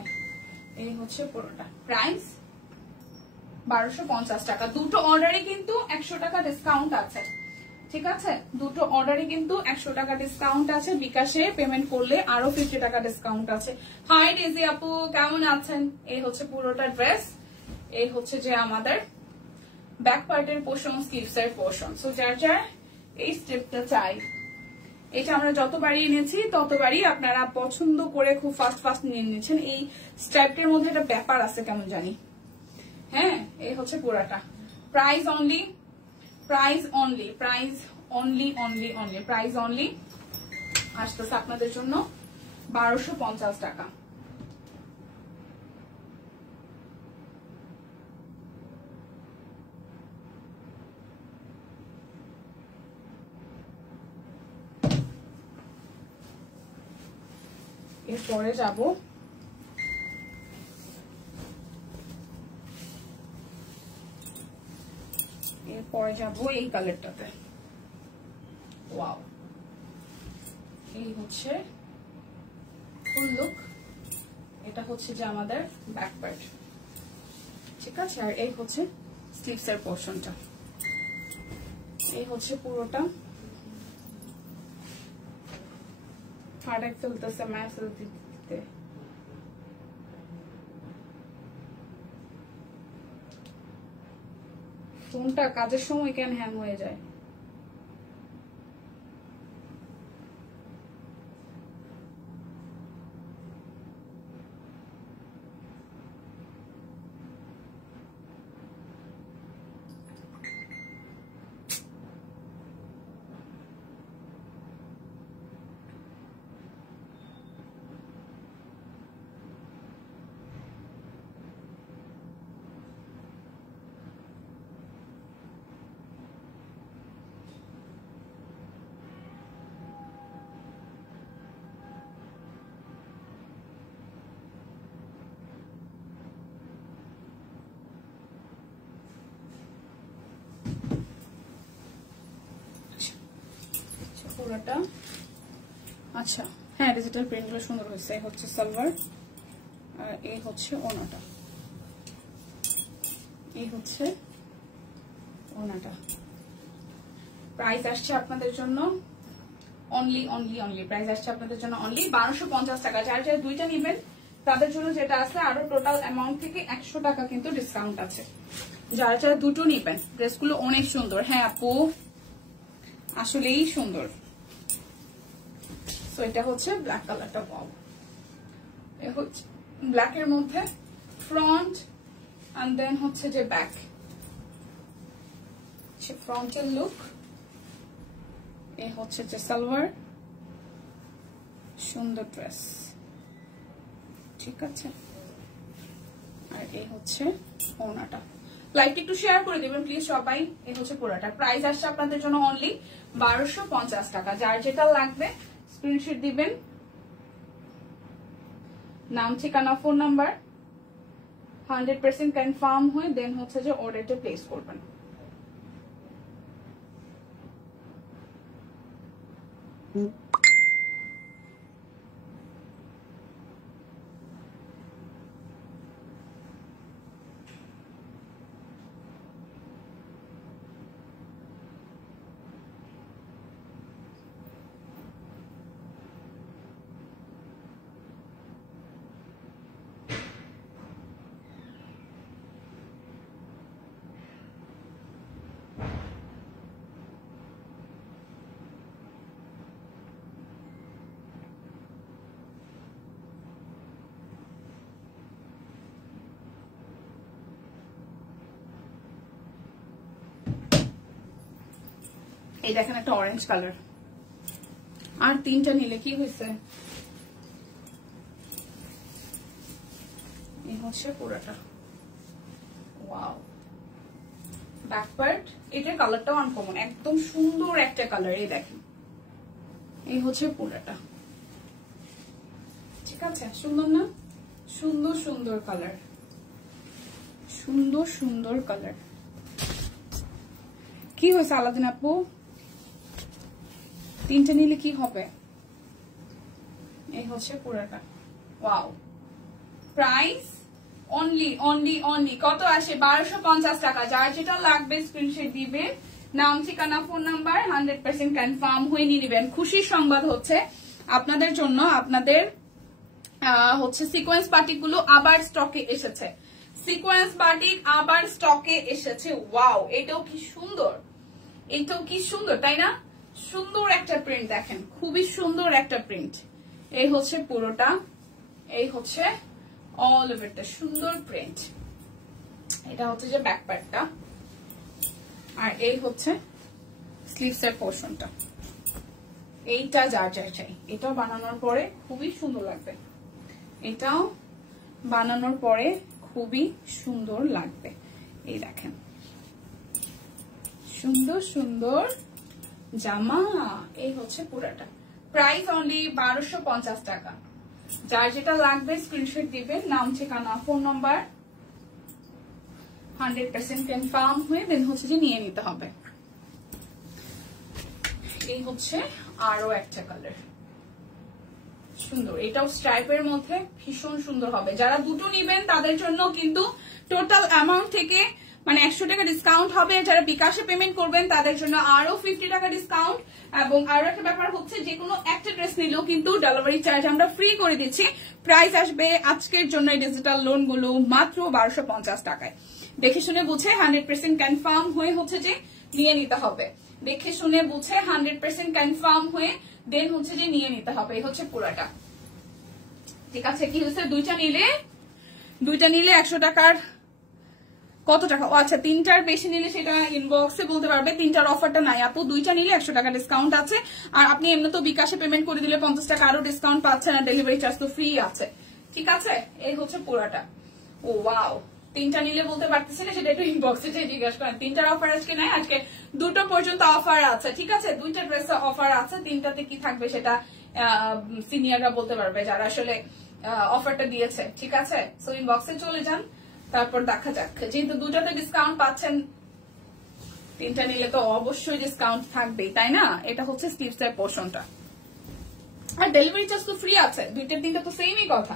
এই হচ্ছে পুরোটা, প্রাইস 1250 টাকা। দুটো অর্ডারে কিন্তু 100 টাকা ডিসকাউন্ট আছে, ঠিক আছে, দুটো অর্ডারে কিন্তু 100 টাকা ডিসকাউন্ট আছে। বিকাশে পেমেন্ট করলে আরো 50 টাকা ডিসকাউন্ট আছে। হাই ডেজি আপু, কেমন আছেন? এই হচ্ছে পুরোটা ড্রেস, এই হচ্ছে যে আমাদের ব্যাক পার্টের পোর্শন, স্লিভসের পোর্শন। সো যার যার এই স্টেপটা চাই, এটা আমরা যতবারই এনেছি ততবারই আপনারা পছন্দ করে খুব ফাস্ট নিয়ে নিয়েছেন। এই স্ট্রাইপটার মধ্যে একটা ব্যাপার আছে কেমন জানি, হ্যাঁ। এই হচ্ছে পুরাটা, price only, price only, price only, only only, price only আসতেছে আপনাদের জন্য 1250 টাকা। এরপরে যাব এই কালারটাতে, ওয়াও, এই হচ্ছে ফুল লুক, এটা হচ্ছে যে আমাদের ব্যাক পার্ট, ঠিক আছে, আর এই হচ্ছে স্লিভসের পোর্শনটা, এই হচ্ছে পুরোটা। ফাটাক চলতেছে মেসেজ দিতে, ফোনটা কাজের সময় কেন হ্যাং হয়ে যায়? এটা। আচ্ছা হ্যাঁ, ডিজিটাল প্রিন্ট গুলো সুন্দর হয়েছে। এই হচ্ছে সালোয়ার, আর এই হচ্ছে ওড়নাটা, এই হচ্ছে ওড়নাটা। প্রাইস আসছে আপনাদের জন্য অনলি প্রাইস আসছে আপনাদের জন্য অনলি 1250 টাকা। যারা যারা দুইটা নেবেন তাদের জন্য যেটা আছে আরো টোটাল অ্যামাউন্ট থেকে 100 টাকা কিন্তু ডিসকাউন্ট আছে। যারা যারা দুটো নেবেন, ড্রেসগুলো অনেক সুন্দর। হ্যাঁ আপু, আসলেই সুন্দর। সো এটা হচ্ছে ব্ল্যাক কালারটা, পাও এ হচ্ছে ব্ল্যাকের মধ্যে ফ্রন্ট এন্ড দেন হচ্ছে যে ব্যাক, ফ্রন্টের লুক। এ হচ্ছে যে সালোয়ার, সুন্দর ড্রেস, ঠিক আছে। আর এই হচ্ছে ওড়নাটা। লাইক একটু শেয়ার করে দিবেন প্লিজ সবাই। এই হচ্ছে পুরোটা। প্রাইস আসছে আপনাদের জন্য অনলি 1250 টাকা। যার যেটা লাগবে স্ক্রিনশট দিবেন, নাম, ঠিকানা, ফোন নাম্বার 100% কনফার্ম হয়ে দেন হচ্ছে যে অর্ডারটা প্লেস করবেন। এই দেখেন একটা অরেঞ্জ কালার, আর তিনটা নিলে কি হয়েছে। এই হচ্ছে পুরোটা। ওয়াও, ব্যাক পার্ট, এটার কালারটাও আনকমন, একদম সুন্দর একটা কালার। এই দেখেন, এই হচ্ছে পুরোটা, ঠিক আছে। সুন্দর না? সুন্দর সুন্দর কালার, সুন্দর সুন্দর কালার। কি হয়েছে আলাদিন আপু, তিনটা নিলে কি হবে? এই হচ্ছে পুরোটা। ওয়াও, প্রাইস অনলি কত আসে? 1250 টাকা। যার যেটা লাগবে স্ক্রিনশট দিবে, নাম, ঠিকানা, ফোন নাম্বার 100% কনফার্ম হয়ে নিয়ে নেবেন। খুশির সংবাদ হচ্ছে আপনাদের জন্য, আপনাদের হচ্ছে সিকোয়েন্স বাটিক গুলো আবার স্টকে এসেছে। সিকোয়েন্স বাটিক আবার স্টকে এসেছে। ওয়াও, এটাও কি সুন্দর, এটাও কি সুন্দর, তাই না? সুন্দর একটা প্রিন্ট দেখেন, খুবই সুন্দর একটা প্রিন্ট। এই হচ্ছে পুরোটা, এই হচ্ছে অল ওভারটা সুন্দর প্রিন্ট। এটা হচ্ছে যে ব্যাক পার্টটা, আর এই হচ্ছে স্লিভস এর পোর্শনটা। এইটা যার যার চাই, এটাও বানানোর পরে খুবই সুন্দর লাগবে, এটাও বানানোর পরে খুবই সুন্দর লাগবে। এই দেখেন, সুন্দর সুন্দর জামা। এই হচ্ছে পুরাটা। প্রাইস অনলি 1250 টাকা। যার যেটা লাগবে স্ক্রিনশট দিবেন, নাম, ঠিকানা, ফোন নাম্বার 100% কনফার্ম হয়ে দেন হচ্ছে যে নিয়ে নিতে হবে। এই হচ্ছে আরো একটা কালার, সুন্দর। এটাও স্ট্রাইপের মধ্যে ভীষণ সুন্দর হবে। যারা দুটো নিবেন তাদের জন্য কিন্তু টোটাল অ্যামাউন্ট থেকে মানে 100 টাকা ডিসকাউন্ট হবে। যারা বিকাশে পেমেন্ট করবেন তাদের জন্য আরো 50 টাকা ডিসকাউন্ট। এবং আরো একটা ব্যাপার হচ্ছে, যে কোনো একটা ড্রেস নিলেও কিন্তু ডেলিভারি চার্জ আমরা ফ্রি করে দিচ্ছি। প্রাইস আসবে আজকের জন্য এই ডিজিটাল লোন গুলো মাত্র 1250 টাকায়। দেখে শুনে বুঝে 100% কনফার্ম হয়ে হচ্ছে যে নিয়ে নিতে হবে। দেখে শুনে বুঝে 100% কনফার্ম হয়ে দেন হচ্ছে যে নিয়ে নিতে হবে। এই হচ্ছে পুরাটা, ঠিক আছে। কি হচ্ছে, দুইটা নিলে 100 টাকার কত টাকা? ও আচ্ছা, তিনটার বেশি নিলে সেটা ইনবক্সে বলতে পারবে। তিনটার অফারটা নাই আপু, দুইটা নিলে 100 টাকা ডিসকাউন্ট আছে। আর আপনি এমনি তো বিকাশে পেমেন্ট করে দিলে 50 টাকা আরো ডিসকাউন্ট পাচ্ছেন, আর ডেলিভারি চার্জ তো ফ্রি আছে, ঠিক আছে। এই হচ্ছে পুরাটা। ও ওয়াও, তিনটা নিলে বলতে পারতেছি না, সেটা একটু ইনবক্সে জিজ্ঞাসা করেন। তিনটার অফার আজকে নাই, আজকে দুটো পর্যন্ত অফার আছে, ঠিক আছে। দুইটা ড্রেস অফার আছে, তিনটাতে কি থাকবে সেটা সিনিয়ররা বলতে পারবে, যারা আসলে অফারটা দিয়েছে, ঠিক আছে। সো ইনবক্সে চলে যান, তারপর দেখা যাক। যেহেতু দুটাতে ডিসকাউন্ট পাচ্ছেন, তিনটা নিলে তো অবশ্যই ডিসকাউন্ট থাকবেই, তাই না? এটা হচ্ছে স্লিভস এর পোর্শনটা। আর ডেলিভারি চার্জ তো ফ্রি আছে, দুইটা তিনটা তো সেমই কথা।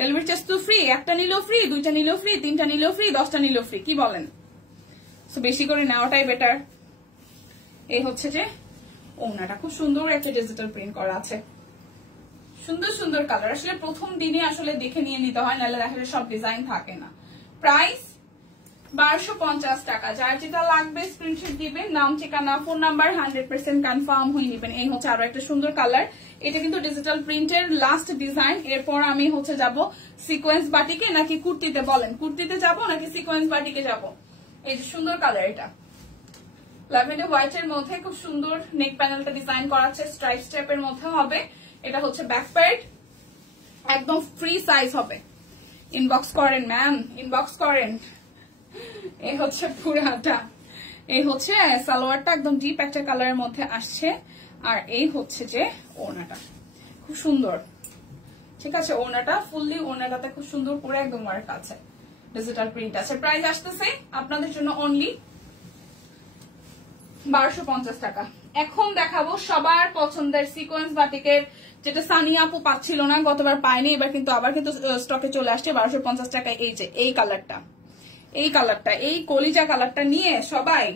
ডেলিভারি চার্জ তো ফ্রি, একটা নিলেও ফ্রি, দুইটা নিলেও ফ্রি, তিনটা নিলেও ফ্রি, 10টা নিলেও ফ্রি, কি বলেন? সো বেশি করে নেওয়াটাই বেটার। এই হচ্ছে যে ওড়নাটা, খুব সুন্দর একটা ডিজিটাল প্রিন্ট করা আছে, সুন্দর সুন্দর কালার। আসলে প্রথম দিনে আসলে দেখে নিয়ে নিতে হয়, নাহলে দেখা যায় সব ডিজাইন থাকে না। প্রাইস 1250 টাকা। যার যেটা লাগবে স্ক্রিনশট দিবেন, নাম ঠিকানা ফোন নাম্বার 100% কনফার্ম হয়ে নেবেন। এই হচ্ছে আরো একটা সুন্দর কালার, এটা কিন্তু ডিজিটাল প্রিন্টের লাস্ট ডিজাইন। এরপর আমি হচ্ছে যাব সিকোয়েন্স বাটিকে নাকি কুর্তিতে, বলেন কুর্তিতে যাব নাকি সিকোয়েন্স বাটিকে যাব? এই যে সুন্দর কালার, এটা ল্যাভেন্ডার হোয়াইট এর মধ্যে খুব সুন্দর নেক প্যানেলটা ডিজাইন করা আছে, স্ট্রাইপ স্টেপের মধ্যে হবে। এটা হচ্ছে ব্যাক পার্ট, একদম ফ্রি সাইজ হবে। ইনবক্স করেন ম্যাম, ইনবক্স করেন। এই হচ্ছে পুরাটা, এই হচ্ছে সালোয়ারটা একদম ডিপ একটা কালারের মধ্যে আসছে, আর এই হচ্ছে যে ওড়নাটা খুব সুন্দর, ঠিক আছে? ওড়নাটা ফুললি, ওড়নাটাতে খুব সুন্দর করে একদম ওয়ার্ক আছে, ডিজিটাল প্রিন্ট আছে। প্রাইস আসতেছে আপনাদের জন্য অনলি 1250 টাকা। এখন দেখাবো সবার পছন্দের সিকোয়েন্স বাটিকের, যেটা সানিয়া আপু পাচ্ছিল না, গতবার পায়নি, এবার কিন্তু আবার কিন্তু স্টকে চলে আসছে 1250 টাকায়। এই যে এই কালারটা, এই কালারটা, এই কলিজা কালারটা নিয়ে সবাই,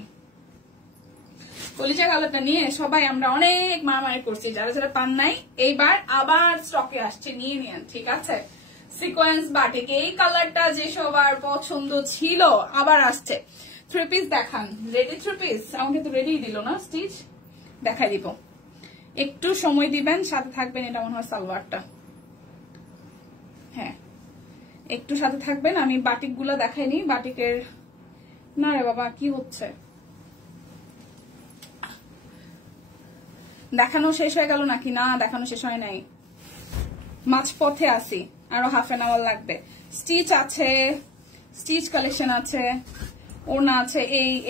কলিজা কালারটা নিয়ে সবাই আমরা অনেক মারামারি করছি, যারা যারা পান নাই এইবার আবার স্টকে আসছে, নিয়ে নিন, ঠিক আছে? সিকোয়েন্স বাটিক এই কালারটা যে সবার পছন্দ ছিল আবার আসছে। 3 পিস দেখান, রেডি 3 পিস? আমাকে তো রেডি দিল না স্টিচ, দেখাই দিব, একটু সময় দিবেন, সাথে থাকবেন। এটা মনে হয় সালোয়ারটা, হ্যাঁ একটু সাথে থাকবেন। আমি বাটিক গুলো দেখাইনি, বাটিকের না রে বাবা, কি হচ্ছে, দেখানো শেষ হয়ে গেল নাকি? না, দেখানো শেষ হয় নাই, মাঝপথে আসি, আরো হাফ এন আওয়ার লাগবে। স্টিচ আছে, স্টিচ কালেকশন আছে, ওড়না আছে।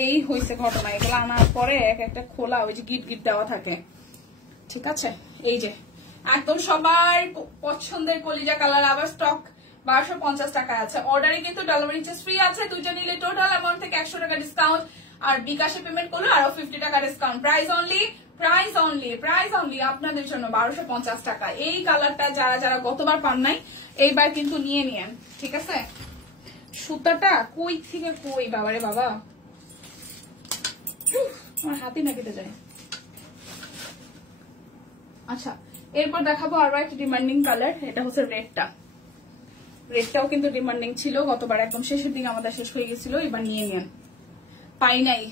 এই হয়েছে ঘটনা, এগুলো আনার পরে এক একটা খোলা ওই যে গিট গিট দেওয়া থাকে, ঠিক আছে? এই যে একদম সবার পছন্দের কলিজা কালার আবার স্টক 1250 টাকায় আছে। অর্ডারে কিন্তু ডেলিভারি চার্জ ফ্রি আছে, দুইটা নিলে টোটাল অ্যামাউন্ট থেকে 100 টাকা ডিসকাউন্ট, আর বিকাশে পেমেন্ট করলে আরো 50 টাকা discount. Price only, price only, price only আপনাদের জন্য 1250 টাকা। এই কালারটা যারা যারা গতবার পান নাই, এইবার কিন্তু নিয়ে নিয়েন, ঠিক আছে? সুতাটা কই থেকে কই, বাবারে বাবা, আমার হাতে না কেটে যায়। আচ্ছা, এরপর দেখাবো আরো একটা ডিমান্ডিং কালার, এটা হচ্ছে রেডটা। রেডটাও কিন্তু ডিমান্ডিং ছিল, গতবার একদম শেষের দিকে আমাদের শেষ হয়ে গেছিল, এবার নিয়ে নেন। পাই নাই,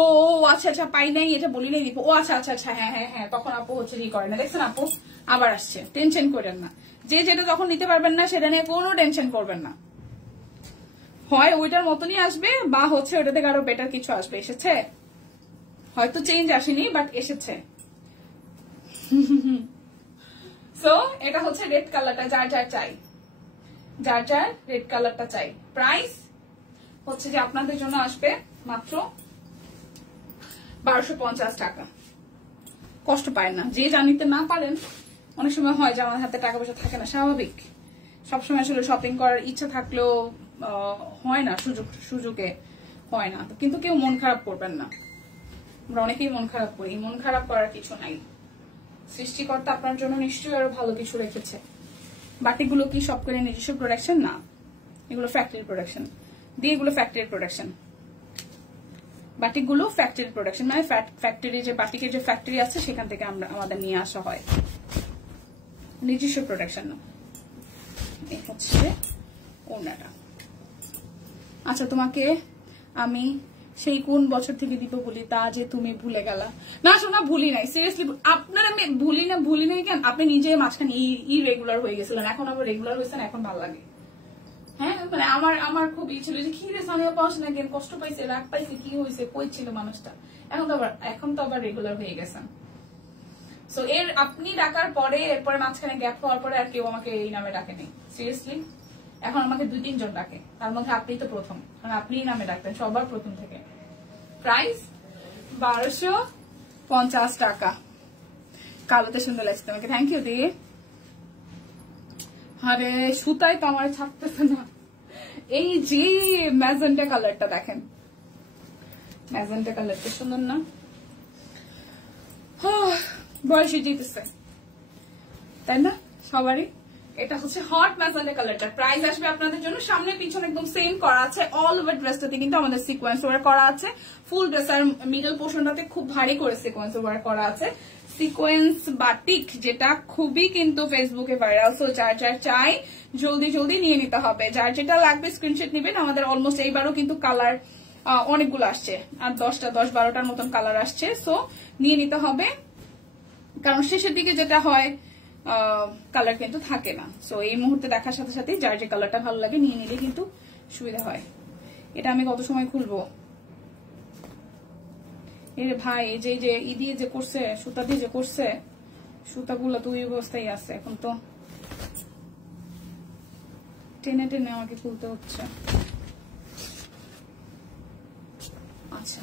ও আচ্ছা আচ্ছা, পাই নাই এটা বলি নাই দীপু, ও আচ্ছা আচ্ছা আচ্ছা, হ্যাঁ হ্যাঁ হ্যাঁ, তখন আপু হচ্ছে রি করে না, দেখছেন আপু আবার আসছে। টেনশন করেন না, যে যেটা তখন নিতে পারবেন না সেটা নিয়ে কোনো টেনশন করবেন না, হয় ওইটার মতনই আসবে বা হচ্ছে ওইটা থেকে আরো বেটার কিছু আসবে। এসেছে, হয়তো চেঞ্জ আসেনি বাট এসেছে। সো এটা হচ্ছে রেড কালারটা, যার যার চাই, যার যার রেড কালারটা চাই। প্রাইস হচ্ছে যে আপনাদের জন্য আসবে মাত্র 1250 টাকা। কষ্ট পায় না, যে জানিতে না পারেন, অনেক সময় হয় যে আমার হাতে টাকা পয়সা থাকে না, স্বাভাবিক, সবসময় আসলে শপিং করার ইচ্ছা থাকলেও হয় না, সুযোগে হয় না, কিন্তু কেউ মন খারাপ করবেন না, আমরা অনেকেই মন খারাপ করি, মন খারাপ করার কিছু নাই, সৃষ্টিকর্তা আপনার জন্য নিশ্চয়ই আরো ভালো কিছু রেখেছে। বাটিগুলো কি সব করে নিজস্ব প্রোডাকশন না, এগুলো ফ্যাক্টরি প্রোডাকশন দিয়ে, এগুলো ফ্যাক্টরি প্রোডাকশন, বাটিকগুলো ফ্যাক্টরি প্রোডাকশন, মানে ফ্যাক্টরি যে বাটিকের যে ফ্যাক্টরি আছে সেখান থেকে আমাদের নিয়ে আসা হয়, নিজস্ব প্রোডাকশন না। এই হচ্ছে ওড়নাটা। আচ্ছা, তোমাকে আমি সেই কোন বছর থেকে দিব বলি তা যে তুমি ভুলে গেলা? না শোনা, ভুলি নাই, সিরিয়াসলি আপনার আমি ভুলি নাই কেন, আপনি নিজে মাঝখানে ইরেগুলার হয়ে গেছিলেন, এখন আবার রেগুলার হয়েছেন, এখন ভালো লাগে। হ্যাঁ, মানে আমার খুব ইচ্ছে ছিল যে কি রে সানিয়া পাস না, কেন কষ্ট পাইছে, রাগ পাইছে, কি হয়েছে, কই ছিল মানুষটা, এখন তো আবার রেগুলার হয়ে গেছেন। সো এর আপনি ডাকার পরে, এরপরে মাঝখানে গ্যাপ হওয়ার পরে আর কেউ আমাকে এই নামে ডাকেনি, সিরিয়াসলি। এখন আমাকে 2-3 জন ডাকে, তার মধ্যে আপনি তো প্রথম, কারণ আপনি এই নামে ডাকতেন সবার প্রথম থেকে। প্রাইস 1250 টাকা। কালোতে সুন্দর লাগছে তোমাকে, থ্যাংক ইউ দি। আরে সুতাই তো আমার ছাড়তেছে না। এই যে ম্যাজেন্টা কালারটা দেখেন, ম্যাজেন্টা কালারটা সুন্দর না? বয়সে জিতেছে তাই না সবারই। এটা হচ্ছে হট ম্যাজেন্টা কালারটা। প্রাইস আসবে আপনাদের জন্য সামনে পিছনে একদম সেম করা আছে। অল ওভার ড্রেসটাতে কিন্তু আমাদের সিকোয়েন্স ওয়ার্ক করা আছে। ফুল ড্রেস আর মিডল পোর্শনটাতে খুব ভারী করে সিকোয়েন্স ওয়ার্ক করা আছে। সিকোয়েন্স বাটিক যেটা খুবই কিন্তু ফেসবুকে ভাইরাল। সো যার যার চাই জলদি জলদি নিয়ে নিতে হবে। যার যেটা লাগবে স্ক্রিনশট নেবেন। আমাদের অলমোস্ট এইবারও কিন্তু কালার অনেকগুলো আসছে, আর 10-12টার মতন কালার আসছে। সো নিয়ে নিতে হবে, কারণ শেষের দিকে যেটা হয় কালার কিন্তু থাকে না। সো এই মুহূর্তে দেখার সাথে সাথে যার যে কালারটা ভালো লাগে নিয়ে নিলে কিন্তু সুবিধা হয়। এটা আমি কত সময় খুলবো? এর ভাই এই যে ই দিয়ে যে করছে, সুতা দিয়ে যে করছে, সুতাগুলো তো ওই অবস্থায় আছে। এখন তো টেনে টেনে আমাকে খুলতে হচ্ছে। আচ্ছা,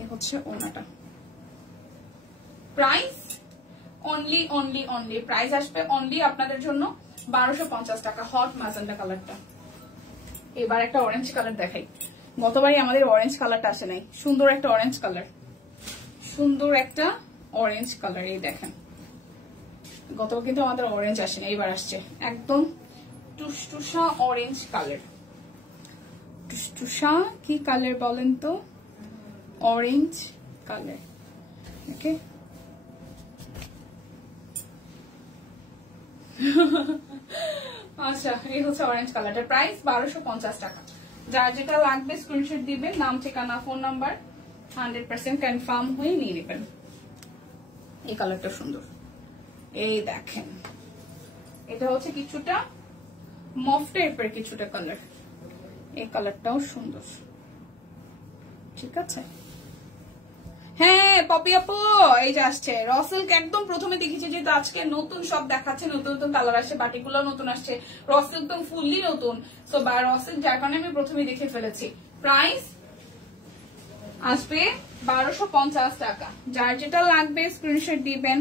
এই হচ্ছে ওনাটা। প্রাইস অনলি প্রাইস আসবে অনলি আপনাদের জন্য 1250 টাকা। হট ম্যাজেন্টা কালারটা। এবার একটা অরেঞ্জ কালার দেখাই। গতবারই আমাদের অরেঞ্জ কালারটা আসে নাই। সুন্দর একটা অরেঞ্জ কালার, সুন্দর একটা অরেঞ্জ কালার। এই দেখেন, গতবার কিন্তু আমাদের অরেঞ্জ আসেনি, এইবার আসছে একদম টুসটুসা অরেঞ্জ কালার। টুসটুসা কি কালার বলেন তো? Orange colour. ওকে, আচ্ছা এই হচ্ছে অরেঞ্জ কালারটা। প্রাইস 1250 টাকা। যার যেটা লাগবে স্ক্রিনশট দিবেন, নাম ঠিকানা ফোন নাম্বার 100% কনফার্ম হয়ে নিয়ে নেবেন। এই কালারটা সুন্দর। এই দেখেন, এটা হচ্ছে কিছুটা মফ টাইপের কিছুটা কালার। এই কালারটাও সুন্দর, ঠিক আছে। হ্যাঁ পপি আপু, এই যে আসছে র সিল্ক। একদম প্রথমে দেখেছি, যেহেতু আজকে নতুন সব দেখাচ্ছে, নতুন নতুন কালার আসছে, বাটিগুলো নতুন আসছে, র সিল্ক তো ফুললি নতুন। সো র সিল্ক যার কারণে আমি প্রথমে দেখে ফেলেছি। প্রাইস আসবে 1250 টাকা। যার যেটা লাগবে স্ক্রিনশট দিবেন।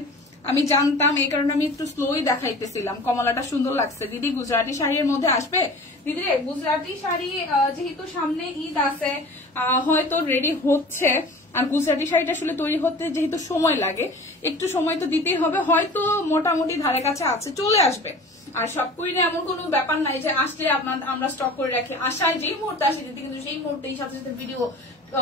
আমি জানতাম, এই কারণে আমি একটু স্লোই দেখাইতেছিলাম। কমলাটা সুন্দর লাগছে। দিদি গুজরাটি শাড়ির মধ্যে আসবে? দিদি গুজরাটি শাড়ি যেহেতু সামনে ঈদ আছে, হয়তো রেডি হচ্ছে। আর গুজরাটি শাড়িটা আসলে তৈরি হতে যেহেতু সময় লাগে, একটু সময় তো দিতেই হবে। হয়তো মোটামুটি ধারে কাছে আছে, চলে আসবে। আর সব কুইনে এমন কোনো ব্যাপার নাই যে আসলে আমরা স্টক করে রাখি। আসায় যেই মুহূর্তে আসি দিদি কিন্তু সেই মুহূর্তেই সাথে সাথে ভিডিও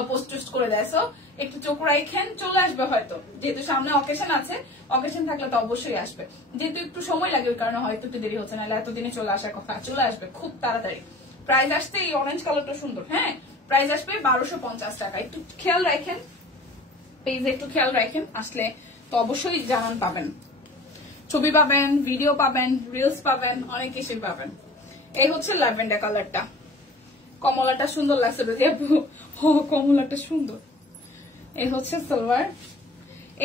পোস্ট করে দেয়। সো একটু চোখ রাখেন, চলে আসবে হয়তো। যেহেতু সামনে অকেশন আছে, অকেশন থাকলে তো অবশ্যই আসবে। যেহেতু একটু সময় লাগে ওই কারণে হয়তো একটু দেরি হচ্ছে, না এতদিনে চলে আসার কথা। চলে আসবে খুব তাড়াতাড়ি। প্রাইস আসতে এই অরেঞ্জ কালারটা সুন্দর। হ্যাঁ, প্রাইস আসবে 1250 টাকা। একটু খেয়াল রাখেন, পেজে একটু খেয়াল রাখেন। আসলে তো অবশ্যই জানান পাবেন, ছবি পাবেন, ভিডিও পাবেন, রিলস পাবেন, অনেক কিছু পাবেন। এই হচ্ছে ল্যাভেন্ডার কালারটা। কমলাটা সুন্দর লাগছে। কমলাটা সুন্দর। এই হচ্ছে সালোয়ার।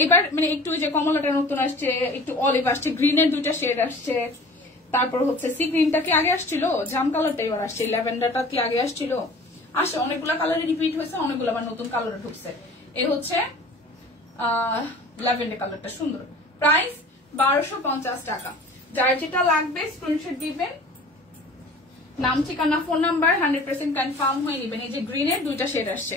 এইবার মানে একটু যে কমলাটা নতুন আসছে, একটু অলিভ আসছে, গ্রিনের দুইটা শেড আসছে। তারপর হচ্ছে সি গ্রিনটা কি আগে আসছিল, জাম কালারটা এবার আসছে, ল্যাভেন্ডারটা কি আগে আসছিল, আসে অনেকগুলা কালারে রিপিট হয়েছে, অনেকগুলো আবার নতুন কালারে ঢুকছে। এই হচ্ছে ল্যাভেন্ডার কালারটা সুন্দর। প্রাইস 1250 টাকা। যার যেটা লাগবে স্ক্রিনশট দিবেন, নাম ঠিকানা ফোন নাম্বার 100% কনফার্ম হয়ে নেবেন। এই যে গ্রিনের দুইটা শেড আসছে,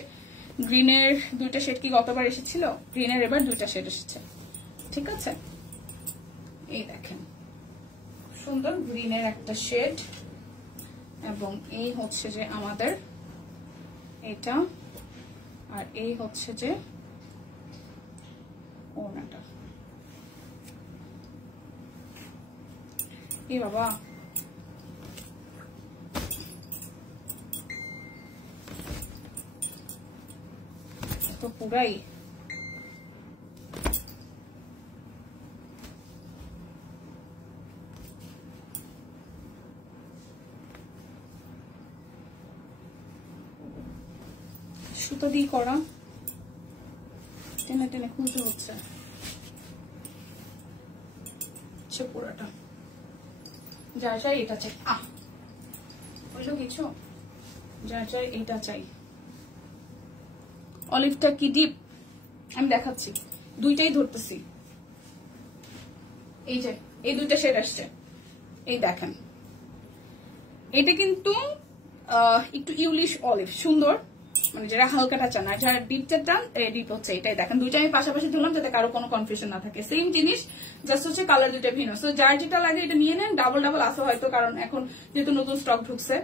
গ্রিনের দুইটা শেড কি গতবার এসেছিল, গ্রিনের এবার দুইটা শেড এসেছে, ঠিক আছে। এই দেখেন সুন্দর গ্রিনের একটা শেড, এবং এই হচ্ছে যে আমাদের এটা, আর এই হচ্ছে যে ওনাটা। এ বাবা, তো পুরাই সুতো দিয়ে করা, টেনে টেনে খুলতে হচ্ছে পুরাটা। যা চাই এটা চাই, বুঝলো কিছু, যা চাই এটা চাই। অলিভটা কি ডিপ, আমি দেখাচ্ছি, দুইটাই ধরতেছি। এই যে এই দুইটা শেড আসছে, এই দেখেন। এটা কিন্তু একটু ইউলিশ অলিভ, সুন্দর মানে যারা হালকাটা চান আর যারা ডিপটা চান ডিপ হচ্ছে এটাই দেখেন, দুইটা আমি পাশাপাশি ধরলাম যাতে কারো কোনো কনফিউশন না থাকে। সেম জিনিস, জাস্ট হচ্ছে কালার দুইটা ভিন্ন। সো যার যেটা লাগে এটা নিয়ে নেন, ডাবল ডাবল আসো হয়তো, কারণ এখন যেহেতু নতুন স্টক ঢুকছে,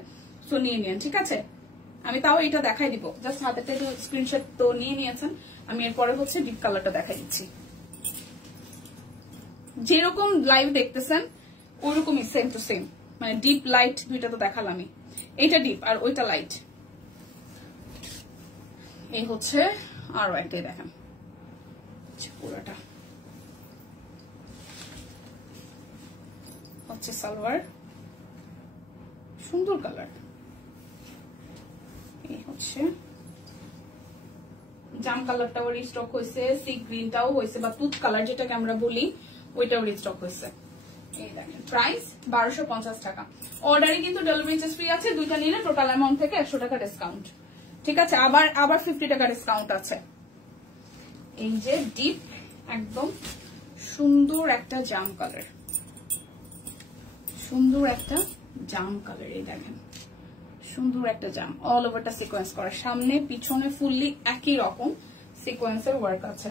সো নিয়ে নেন, ঠিক আছে। আমি তাও এটা দেখাই দিব, জাস্ট হাতেতে স্ক্রিনশট তো নিয়ে নিয়েছেন। আমি এরপরে হচ্ছে ডিপ কালারটা দেখাই দিচ্ছি। যেরকম লাইভ দেখতেছেন ওইরকমই সেম টু সেম, মানে ডিপ লাইট দুইটা তো দেখালামই, এইটা ডিপ আর ওইটা লাইট। এই হচ্ছে আরো একটাই দেখেন পুরোটা হচ্ছে সালোয়ার, সুন্দর কালার। এই হচ্ছে জাম কালারটাও রিস্টক হয়েছে, সি গ্রিনটাও হয়েছে, বা তুত কালার যেটাকে আমরা বলি ওইটাও রিস্টক হয়েছে। এই দেখেন প্রাইস 1250 টাকা। অর্ডারে কিন্তু ডেলিভারি চার্জ ফ্রি আছে, দুইটা নিলে টোটাল অ্যামাউন্ট থেকে 100 টাকা ডিসকাউন্ট, ঠিক আছে। আবার 50 টাকা ডিসকাউন্ট আছে। এই যে ডিপ একদম সুন্দর একটা জাম কালার, সুন্দর একটা জাম কালার। এই দেখেন সুন্দর একটা জাম, অল ওভারটা সিকোয়েন্স করা, সামনে পিছনে ফুললি একই রকম সিকোয়েন্সের ওয়ার্ক আছে।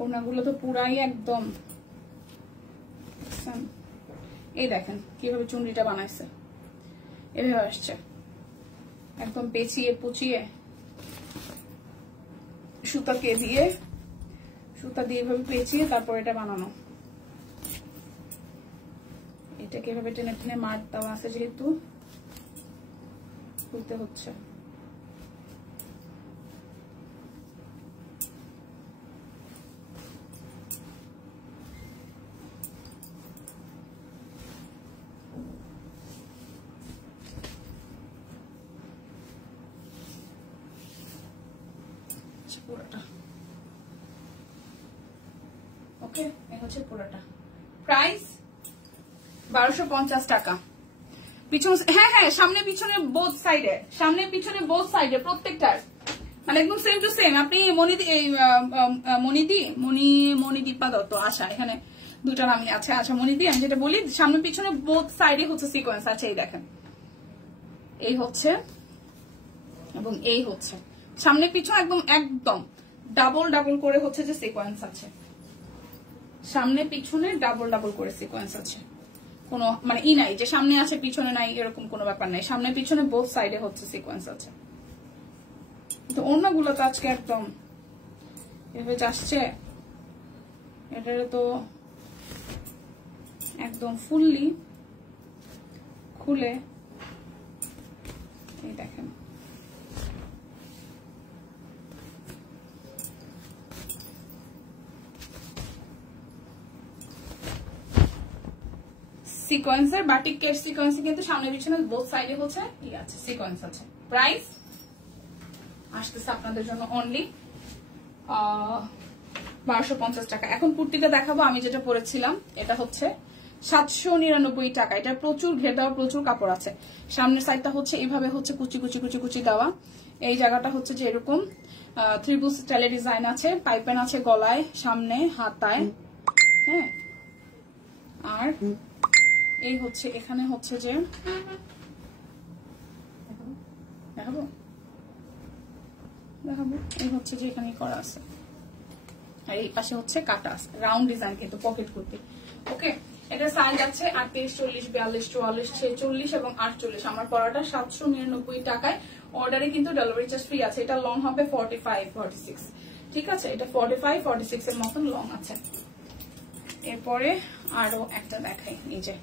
ওড়নাগুলো তো পুরাই একদম, এই দেখেন কিভাবে চুনরিটা বানাইছে, এভাবে আসছে একদম পেঁচিয়ে পুচিয়ে সুতাকে দিয়ে, সুতা দিয়ে এভাবে পেঁচিয়ে তারপর এটা বানানো। এটাকে এভাবে টেনে টেনে মার দেওয়া আছে, যেহেতু খুলতে হচ্ছে। পুরোটা ওকে, এই হচ্ছে পুরোটা। প্রাইস 1250 টাকা। পিছন, হ্যাঁ হ্যাঁ, সামনে পিছনে বোথ সাইডে, সামনে পিছনে বোথ সাইডে প্রত্যেকটার মানে একদম সেম টু সেম। আপনি মনিদীপা দত্ত, আচ্ছা এখানে দুটা নামই আছে। আচ্ছা মনিদি, আমি যেটা বলি সামনে পিছনে বোথ সাইডে হচ্ছে সিকোয়েন্স আছে। এই দেখেন এই হচ্ছে এবং এই হচ্ছে, সামনে পিছনে একদম একদম ডাবল ডাবল করে হচ্ছে যে সিকোয়েন্স আছে, সামনে পিছনে ডাবল ডাবল করে সিকোয়েন্স আছে। কোনো মানে নাই যে সামনে আছে পিছনে নাই, এরকম কোনো ব্যাপার নাই। সামনে পিছনে বোথ সাইডে হচ্ছে সিকোয়েন্স আছে। তো অন্যগুলো তো আজকে একদম এভাবে আসছে, এটার তো একদম ফুললি খুলে এই দেখেন সিকোয়েন্সের বাটিক কেট সিকোয়েন্সে কিন্তু সামনে পিছনে বোথ সাইডে হচ্ছে আছে সিকোয়েন্স আছে। প্রাইস আসতেছে আপনাদের জন্য অনলি 1250 টাকা। এখন কুর্তিটা দেখাবো আমি যেটা পরেছিলাম, এটা হচ্ছে 799 টাকা। এটা প্রচুর ঘের দেওয়া, প্রচুর কাপড় আছে। সামনের সাইডটা হচ্ছে এইভাবে হচ্ছে কুচি কুচি কুচি কুচি দেওয়া, এই জায়গাটা হচ্ছে যে এরকম ত্রিভুজ স্টাইলের ডিজাইন আছে, পাইপেন আছে গলায়, সামনে হাতায়, হ্যাঁ। আর এই হচ্ছে এখানে হচ্ছে যে দেখাবো দেখাবো এই হচ্ছে যে এখানে করা আছে, আর এই পাশে হচ্ছে কাটা আছে, রাউন্ড ডিজাইন কিন্তু পকেট কুর্তি। ওকে, এটা সাইজ আছে 38, 40, 42, 44, 46 এবং 48। আমার পরাটা 799 টাকায়। অর্ডারে কিন্তু ডেলিভারি চার্জ ফ্রি আছে। এটা লং হবে 45, 46, ঠিক আছে। এটা 45, 46 এর মতন লং আছে। এরপরে আরো একটা দেখাই, এই যে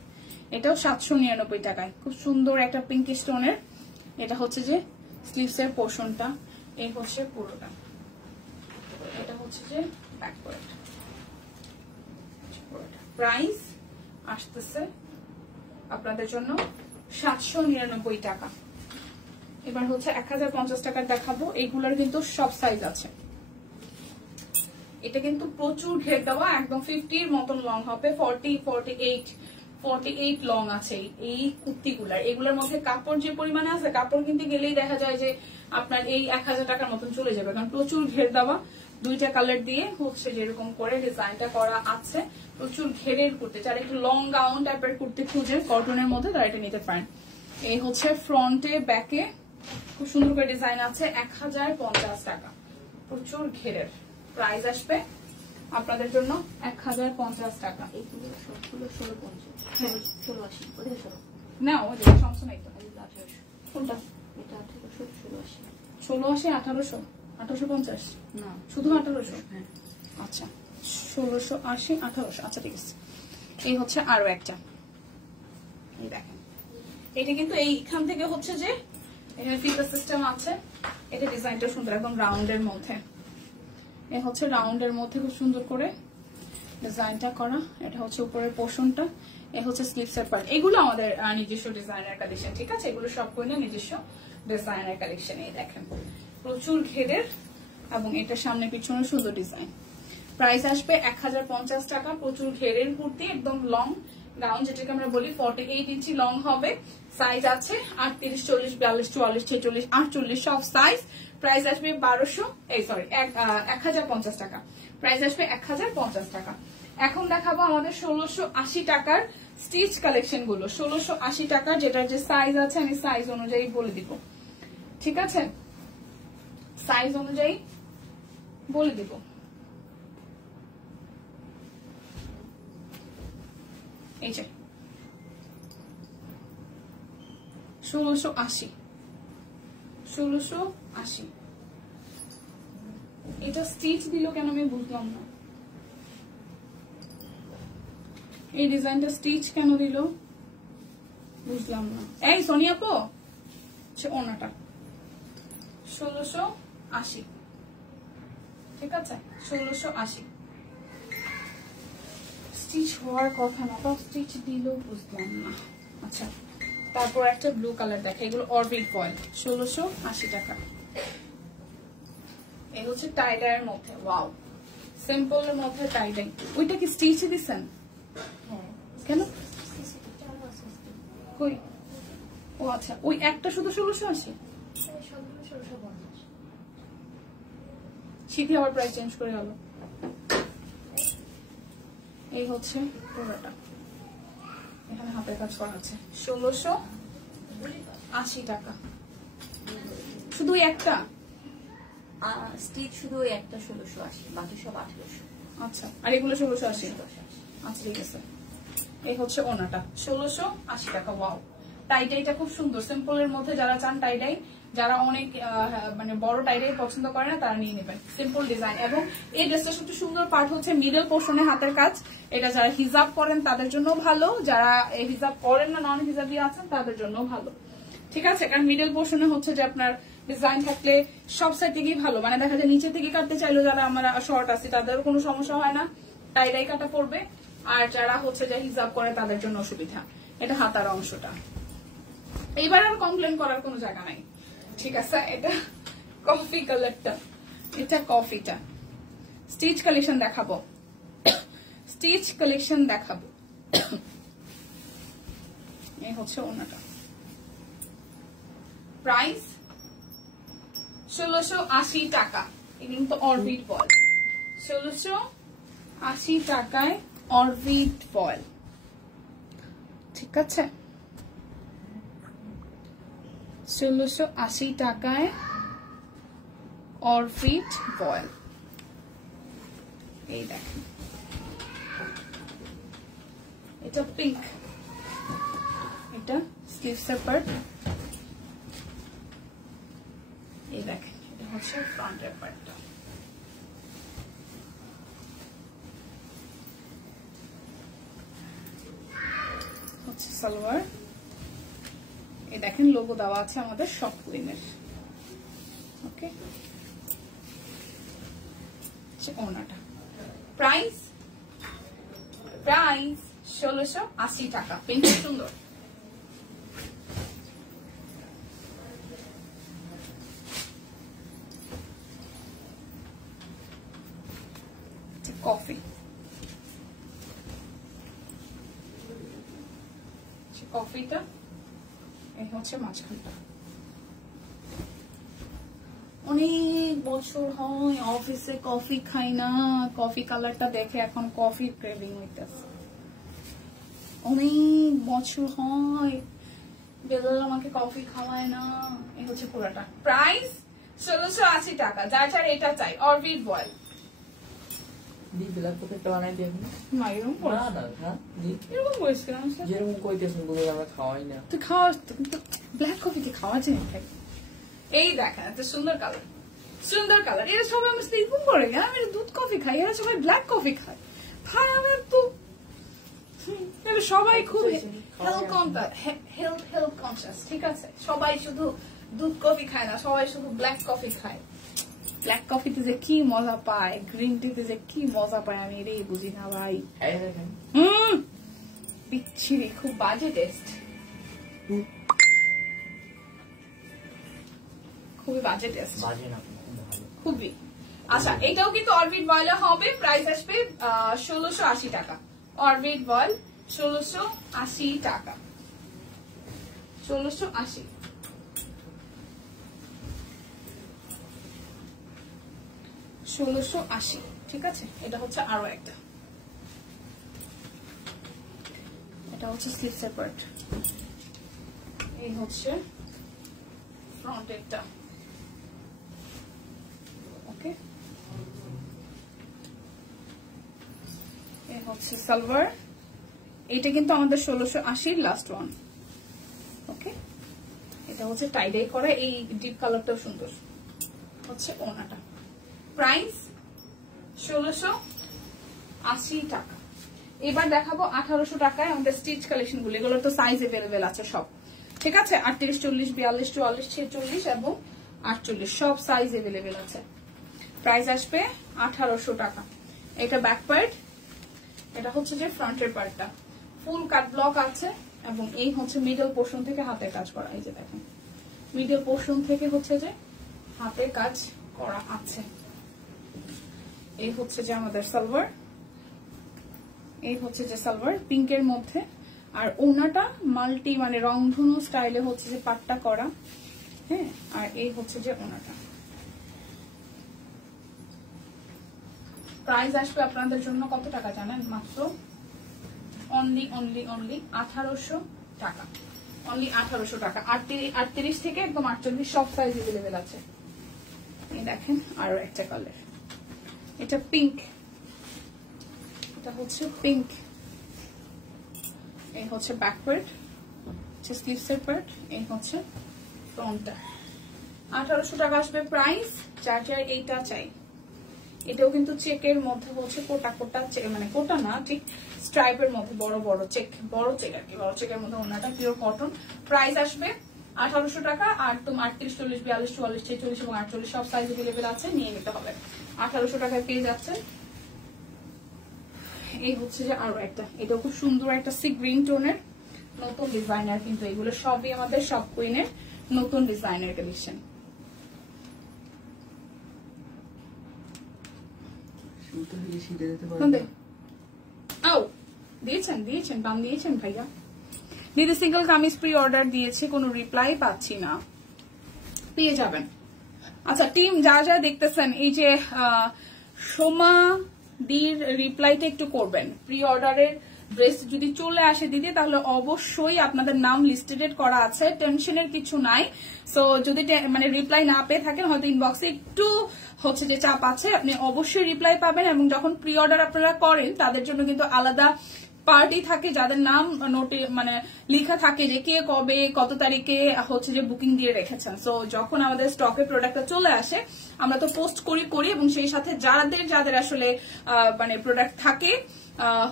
এটাও 799 টাকায়, খুব সুন্দর একটা পিঙ্ক স্টোনের। এটা হচ্ছে যে স্লিভস এর পোর্শনটা, এই হচ্ছে পুরোটা, এটা হচ্ছে যে ব্যাক পার্ট। প্রাইস আসতেছে আপনাদের জন্য 799 টাকা। এবার হচ্ছে 1050 টাকার দেখাবো। এইগুলোর কিন্তু সব সাইজ আছে। এটা কিন্তু প্রচুর ঘের দেওয়া, একদম 50 এর মতন লং হবে, 40, 48 লং আছে এই কুর্তিগুলার। এগুলোর মধ্যে কাপড় যে পরিমাণে আছে, কাপড় কিনতে গেলেই দেখা যায় যে আপনার এই 1000 টাকার মতন চলে যাবে, কারণ প্রচুর ঘের দেওয়া, দুইটা কালার দিয়ে হচ্ছে যেরকম করে ডিজাইনটা করা আছে। প্রচুর ঘেরের কুর্তি, যারা একটু লং গাউন টাইপের কুর্তি খুঁজে কটনের মধ্যে তারা এটা নিতে পারেন। এই হচ্ছে ফ্রন্টে ব্যাকে খুব সুন্দর করে ডিজাইন আছে, 1050 টাকা, প্রচুর ঘেরের। প্রাইস আসবে আপনাদের জন্য 1050 টাকা। এগুলো সবগুলো 1650 না ওই সমস্যা নাই তো। 1800 কোনটা? এটা 1800 1680 1680 1800 1850 না শুধু 1800? হ্যাঁ আচ্ছা 1680 1800, আচ্ছা ঠিক আছে। এই হচ্ছে আরো একটা, এই দেখেন এটা কিন্তু এইখান থেকে হচ্ছে যে এখানে ফিতা সিস্টেম আছে। এটা ডিজাইনটা সুন্দর, একদম রাউন্ডের মধ্যে। এই হচ্ছে রাউন্ডের মধ্যে খুব সুন্দর করে ডিজাইনটা করা। এটা হচ্ছে উপরের পোর্শনটা, এ হচ্ছে স্লিভসের পার্ট। এগুলো আমাদের নিজস্ব ডিজাইনের কালেকশন, ঠিক আছে? এগুলো সব করে নিজস্ব ডিজাইনের কালেকশন। এই দেখেন প্রচুর ঘেরের এবং এটা সামনে পিছনে সুন্দর ডিজাইন। প্রাইস আসবে 1050 টাকা। প্রচুর ঘেরের কুর্তি, একদম লং গাউন যেটাকে আমরা বলি, 48 ইঞ্চি লং হবে। সাইজ আছে 38 40 42 44 46 48 সব সাইজ। প্রাইস আসবে 1050 টাকা। প্রাইস আসবে 1050 টাকা। এখন দেখাবো আমাদের 1680 টাকার স্টিচ কালেকশন গুলো। 1680 টাকার যেটার যে সাইজ আছে আমি সাইজ অনুযায়ী বলে দিব, ঠিক আছে? সাইজ অনুযায়ী বলে দিব। এই যে 1680 1680। এটা স্টিচ দিল কেন আমি বুঝলাম না। এই ডিজাইনটা স্টিচ কেন দিল বুঝলাম না। এই সোনিয়া পো ওনাটা 1680, ঠিক আছে? 1680 স্টিচ হওয়ার কথা না, তো স্টিচ দিল বুঝলাম না। আচ্ছা তারপর একটা ব্লু কালার দেখে, এগুলো অরবিট ফয়েল, 1680 টাকা। এই হচ্ছে টাইডাইয়ের মধ্যে, ওয়াও, সিম্পল এর মধ্যে টাইডাই। ওইটা কি স্টিচ দিছেন? হ্যাঁ কেন? কই? ও আচ্ছা, ওই একটা শুধু 1680। সবগুলো 1650। শীতে আবার প্রাইস চেঞ্জ করে গেল। এই হচ্ছে পুরোটা, এখানে হাতের কাজ করা আছে, 1680 টাকা। শুধু একটা স্টিচ শুধু একটা 1680, বাকি সব 1800। আচ্ছা, আর এগুলো 1680। আচ্ছা ঠিক আছে। এই হচ্ছে ওনাটা 1680 টাকা। ওয়াও, টাইডাইটা খুব সুন্দর, সিম্পল এর মধ্যে যারা চান টাইডাই, যারা অনেক মানে বড় টাইডাই পছন্দ করে না তারা নিয়ে নেবেন। সিম্পল ডিজাইন, এবং এই ড্রেসটা সবচেয়ে সুন্দর পার্ট হচ্ছে মিডল পোর্শনে হাতের কাজ। এটা যারা হিজাব করেন তাদের জন্য ভালো, যারা হিজাব করেন না নন হিজাবি আছেন তাদের জন্য ভালো, ঠিক আছে? কারণ মিডল পোর্শনে হচ্ছে যে আপনার ডিজাইন থাকলে সব সাইড থেকেই ভালো, মানে দেখা যায় নিচে থেকে কাটতে চাইলেও যারা আমরা শর্ট আছে তাদেরও কোনো সমস্যা হয় না, টাইডাই কাটা পড়বে। আর যারা হচ্ছে যে হিজাব করে তাদের জন্য অসুবিধা। এটা হাতার অংশটা, এইবার আর কমপ্লেন করার কোনো জায়গা নাই, ঠিক আছে? এটা কফি কালারটা, এটা কফিটা। স্টিচ কালেকশন দেখাবো, স্টিচ কালেকশন দেখাবো। এই হচ্ছে ওনাটা। প্রাইস 1680 টাকা। এগুলো তো অরবিট বল, 1680 টাকায় অরবিট বল, ঠিক আছে? 1680 টাকায় অরবিট বল। এই দেখেন, এটা পিঙ্ক, এটা স্লিভসের পার্ট। এই দেখেন, এটা হচ্ছে ফ্রন্টের পার্টটা। হচ্ছে সালোয়ার। এই দেখেন লোগো দেওয়া আছে আমাদের শপ কুইনের, ওকে? ওনাটা প্রাইস 1680 টাকা। পিঙ্ক সুন্দর, কফি, কফিটা এই হচ্ছে মাঝখানটা। অনেক বছর হয় অফিসে কফি খাই না, কফি কালারটা দেখে এখন কফি ক্রেভিং হইতেছে। অনেক বছর হয় বেলাল আমাকে কফি খাওয়ায় না। এই হচ্ছে পুরাটা প্রাইস 1680 টাকা। যার যার এটা চাই অরবিট বয়েল এই দেখেন এত সুন্দর কালার, সুন্দর কালার। এরা সবাই আমার সাথে এরকম করে, আমি দুধ কফি খাই, এরা সবাই ব্ল্যাক কফি খায়। ভাই আমার তো সবাই খুব হেলথ কনসিয়াস, ঠিক আছে? সবাই শুধু দুধ কফি খায় না, সবাই শুধু ব্ল্যাক কফি খায়। ব্ল্যাক কফিতে যে কি মজা পায়, গ্রিন টিতে যে কি মজা পায় আমি এটাই বুঝি না ভাই। বিচ্ছিরি, খুব বাজে টেস্ট, খুবই বাজে টেস্ট, খুবই। আচ্ছা এটাও কিন্তু অরবিট বয়েলে হবে, প্রাইস আসবে 1680 টাকা। অরবিট বয়েল 1680 টাকা, 1680। ঠিক আছে? এটা হচ্ছে আরো একটা, এটা হচ্ছে স্লিভসের পার্ট, এই হচ্ছে ফ্রন্টেরটা। ওকে, এই হচ্ছে সালোয়ার। এটা কিন্তু আমাদের 1680 লাস্ট ওয়ান। ওকে, এটা হচ্ছে টাইডাই করা, এই ডিপ কালারটাও সুন্দর। হচ্ছে ওনাটা, প্রাইস 1680 টাকা। এবার দেখাবো 1800 টাকায় আমাদের স্টিচ কালেকশন গুলো। এগুলো তো সাইজ এভেলেবেল আছে সব, ঠিক আছে? 38, 40, 42, 44, 46 এবং 48 সব সাইজ এভেলেবেল আছে। প্রাইস আসবে 1800 টাকা। এটা ব্যাক পার্ট, এটা হচ্ছে যে ফ্রন্টের পার্টটা ফুল কাট ব্লক আছে এবং এই হচ্ছে মিডল পোর্শন থেকে হাতের কাজ করা। এই যে দেখেন মিডল পোর্শন থেকে হচ্ছে যে হাতের কাজ করা আছে। এই হচ্ছে যে আমাদের সালোয়ার, এই হচ্ছে যে সালোয়ার পিঙ্কের মধ্যে। আর ওনাটা মাল্টি মানে রংধনু স্টাইলে হচ্ছে যে পাট্টা করা, হ্যাঁ। আর এই হচ্ছে যে ওনাটা। প্রাইস আসবে আপনাদের জন্য কত টাকা জানেন? মাত্র অনলি 1800 টাকা। অনলি 1800 টাকা। 38 থেকে একদম 48 সব সাইজ अवेलेबल আছে। এই দেখেন আরো একটা কালার, এটা পিঙ্ক, এটা হচ্ছে পিঙ্ক। এই হচ্ছে ব্যাক পার্ট, হচ্ছে স্লিভসের পার্ট, এই হচ্ছে ফ্রন্টটা। 1800 টাকা আসবে প্রাইস। যার যার এইটা চাই। এটাও কিন্তু চেকের মধ্যে হচ্ছে কোটা কোটা, মানে কোটা না ঠিক স্ট্রাইপের মধ্যে বড় বড় চেক, বড় চেক আর কি, বড় চেকের মধ্যে ওনাটা পিওর কটন। প্রাইস আসবে 1800 টাকা। আর তুমি 38, 40, 42, 44, 46 এবং 48 সব সাইজ अवेलेबल আছে, নিয়ে নিতে হবে। 1800 টাকায় পেয়ে যাচ্ছেন। এই হচ্ছে যে আরো একটা, এটা খুব সুন্দর একটা সি গ্রিন টোনের নতুন ডিজাইনার, কিন্তু এগুলো সবই আমাদের সব কুইনের নতুন ডিজাইনার কালেকশন। দিয়েছেন দাম দিয়েছেন ভাইয়া। দিদি সিঙ্গেল কামিজ প্রি অর্ডার দিয়েছে, কোনো রিপ্লাই পাচ্ছি না, পেয়ে যাবেন। আচ্ছা টিম যারা যারা দেখতেছেন, এই যে সোমা দির রিপ্লাইটা একটু করবেন। প্রি অর্ডারের ড্রেস যদি চলে আসে দিদি, তাহলে অবশ্যই আপনাদের নাম লিস্টেড করা আছে, টেনশনের কিছু নাই। সো যদি মানে রিপ্লাই না পেয়ে থাকেন, হয়তো ইনবক্সে একটু হচ্ছে যে চাপ আছে, আপনি অবশ্যই রিপ্লাই পাবেন। এবং যখন প্রি অর্ডার আপনারা করেন, তাদের জন্য কিন্তু আলাদা পার্টি থাকে, যাদের নাম নোটে মানে লেখা থাকে যে কে কবে কত তারিখে হচ্ছে যে বুকিং দিয়ে রেখেছেন। সো যখন আমাদের স্টকে প্রোডাক্টটা চলে আসে, আমরা তো পোস্ট করি এবং সেই সাথে যাদের আসলে মানে প্রোডাক্ট থাকে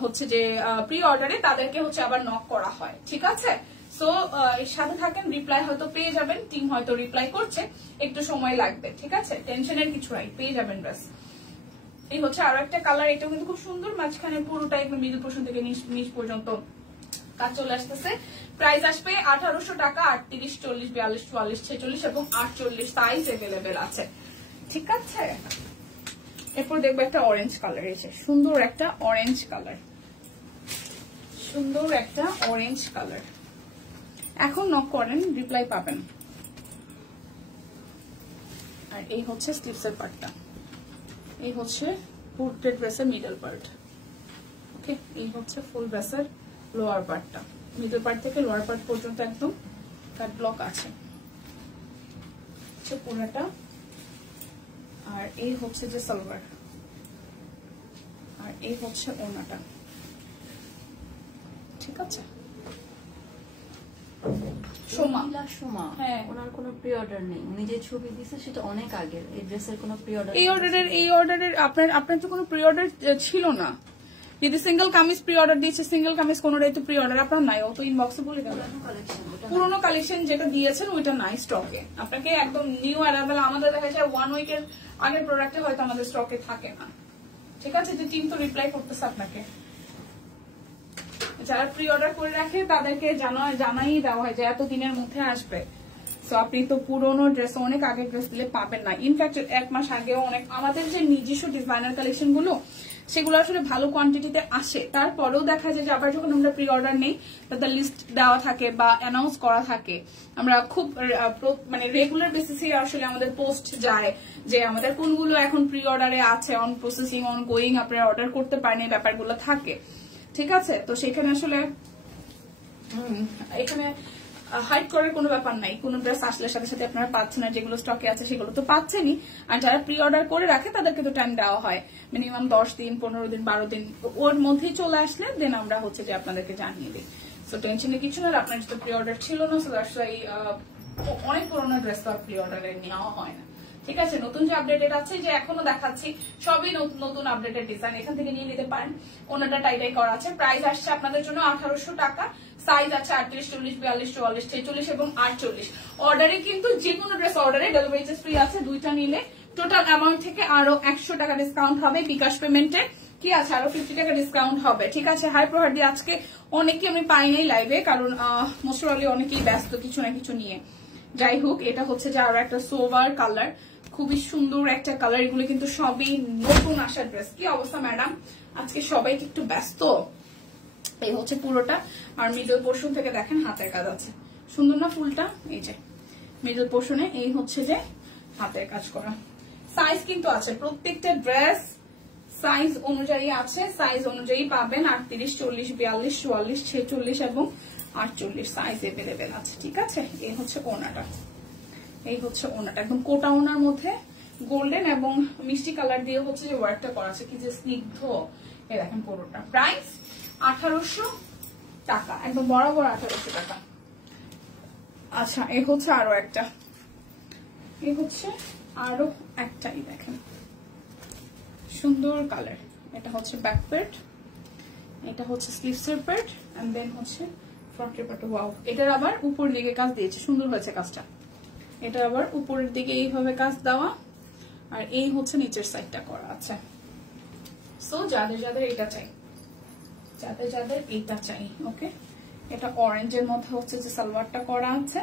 হচ্ছে যে প্রি অর্ডারে, তাদেরকে হচ্ছে আবার নক করা হয়, ঠিক আছে? সো এর সাথে থাকেন, রিপ্লাই হয়তো পেয়ে যাবেন, টিম হয়তো রিপ্লাই করছে, একটু সময় লাগবে, ঠিক আছে? টেনশনের কিছু নাই, পেয়ে যাবেন ড্রেস। এই হচ্ছে আরো একটা কালার, এটাও কিন্তু খুব সুন্দর, মাঝখানে পুরোটা একদম মিডল পোর্শন থেকে নিচ পর্যন্ত কাজ চলে আসতেছে। প্রাইস আসবে 1800 টাকা। 38, 40, 42, 44, 46 এবং 48 সাইজ अवेलेबल আছে, ঠিক আছে? এরপর দেখবো একটা অরেঞ্জ কালার, এসে সুন্দর একটা অরেঞ্জ কালার, সুন্দর একটা অরেঞ্জ কালার। এখন নক করেন, রিপ্লাই পাবেন। আর আর এই হচ্ছে স্লিভসের পার্টটা, এই হচ্ছে পোর্ট্রেট ড্রেসের মিডল পার্ট। ওকে, এই হচ্ছে ফুল ড্রেসের লোয়ার পার্টটা, মিডল পার্ট থেকে লোয়ার পার্ট পর্যন্ত একদম কাট ব্লক আছে পুরোটা। আর এই হচ্ছে যে সালোয়ার, আর এই হচ্ছে ওড়নাটা। ঠিক আছে, সোমা হ্যাঁ, ওনার কোনো প্রি অর্ডার নেই, উনি যে ছবি দিছে সেটা অনেক আগের, এই ড্রেসের কোনো প্রি অর্ডার, এই অর্ডারের আপনার তো কোনো প্রি অর্ডার ছিল না। যদি সিঙ্গেল কামিজ প্রি অর্ডার দিয়েছে, সিঙ্গেল কামিজ কোনোটাই তো প্রি অর্ডার আপনার নাই, ও তো ইনবক্সে বলে দেন। পুরোনো কালেকশন যেটা দিয়েছেন ওইটা নাই স্টকে, আপনাকে একদম নিউ অ্যারাইভাল। আমাদের দেখা যায় 1 উইকের আগের প্রোডাক্টে হয়তো আমাদের স্টকে থাকে না। ঠিক আছে, যে টিম তো রিপ্লাই করতেছে আপনাকে, যারা প্রি অর্ডার করে রাখে তাদেরকে জানাই দেওয়া হয় যে এত দিনের মধ্যে আসবে। তো আপনি তো পুরোনো ড্রেস অনেক আগের ড্রেস দিলে পাবেন না। ইনফ্যাক্ট 1 মাস আগেও অনেক আমাদের যে নিজস্ব ডিজাইনার কালেকশন গুলো সেগুলো আসলে ভালো কোয়ান্টিটিতে আসে, তারপরেও দেখা যায় যে আবার যখন আমরা প্রি অর্ডার নেই তাদের লিস্ট দেওয়া থাকে বা অ্যানাউন্স করা থাকে। আমরা খুব মানে রেগুলার বেসিসে আসলে আমাদের পোস্ট যায় যে আমাদের কোনগুলো এখন প্রি অর্ডারে আছে, অন প্রসেসিং, অন গোয়িং, আপনারা অর্ডার করতে পারেন, এই ব্যাপারগুলো থাকে। ঠিক আছে, তো সেখানে আসলে এখানে হাইড করার কোনো ব্যাপার নাই। কোন ড্রেস আসলে সাথে সাথে আপনারা পাচ্ছেন না, যেগুলো স্টকে আছে সেগুলো তো পাচ্ছেনই। আর যারা প্রি অর্ডার করে রাখে তাদেরকে তো টাইম দেওয়া হয়, মিনিমাম 10 দিন, 15 দিন, 12 দিন, ওর মধ্যেই চলে আসলে দেন আমরা হচ্ছে যে আপনাদেরকে জানিয়ে দিই। সো টেনশনের কিছু না, আপনার যেটা প্রি অর্ডার ছিল না, সো অনেক পুরোনো ড্রেস তো প্রি অর্ডারে নেওয়া হয় না। ঠিক আছে, নতুন যে আপডেটেড আছে, যে এখনো দেখাচ্ছি সবই নতুন আপডেটেড ডিজাইন, এখান থেকে নিয়ে নিতে পারেন। ওনাটা টাইটাই করা আছে, প্রাইস আসছে আপনাদের জন্য 1800 টাকা। সাইজ আছে 38, 40, 42, 44, 46 এবং 48। অর্ডারে কিন্তু যে কোনো ড্রেস অর্ডারে ডেলিভারি চার্জ ফ্রি আছে, দুইটা নিলে টোটাল অ্যামাউন্ট থেকে আরো 100 টাকা ডিসকাউন্ট হবে। বিকাশ পেমেন্টে কি আছে আরো 50 টাকা ডিসকাউন্ট হবে। ঠিক আছে, হাই প্রহার্দি আজকে অনেকে আমি পাই নাই লাইভে, কারণ মোস্ট প্রবাবলি অনেকেই ব্যস্ত কিছু না কিছু নিয়ে। যাই হোক, এটা হচ্ছে যে আরো একটা সোভার কালার, খুবই সুন্দর একটা কালার। এগুলো কিন্তু সবই নতুন আসা ড্রেস। কি অবস্থা ম্যাডাম, আজকে সবাই একটু ব্যস্ত। এই হচ্ছে পুরোটা, আর মিডল পোর্শন থেকে দেখেন হাতের কাজ আছে, সুন্দর না ফুলটা? এই যে মিডল পোর্শনে এই হচ্ছে যে হাতের কাজ করা। সাইজ কিন্তু আছে, প্রত্যেকটা ড্রেস সাইজ অনুযায়ী আছে, সাইজ অনুযায়ী পাবেন। 38, 40, 42, 44, 46 এবং 48 সাইজ এভেলেবেল আছে। ঠিক আছে, এই হচ্ছে ওনাটা, এই হচ্ছে ওনাটা একদম কোটা ওনার মধ্যে গোল্ডেন এবং মিষ্টি কালার দিয়ে হচ্ছে যে ওয়ার্কটা করা আছে, কি যে স্নিগ্ধ। এই দেখেন পুরোটা, প্রাইস 1800 টাকা, একদম বরাবর 1800 টাকা। আচ্ছা, এই হচ্ছে আরো একটা, এই হচ্ছে আরো একটাই দেখেন সুন্দর কালার। এটা হচ্ছে ব্যাক পার্ট, এটা হচ্ছে স্লিভসের পার্ট, এন্ড দেন হচ্ছে ফ্রন্টের পার্ট। ওয়াও, এটার আবার উপরের দিকে কাজ দিয়েছে, সুন্দর হয়েছে কাজটা। এটা আবার উপরের দিকে এইভাবে কাজ দেওয়া, আর এই হচ্ছে নিচের সাইডটা করা আছে। সো যাদের যাদের এটা চাই, যাদের যাদের এটা চাই, ওকে। এটা অরেঞ্জের মধ্যে হচ্ছে যে সালোয়ারটা করা আছে,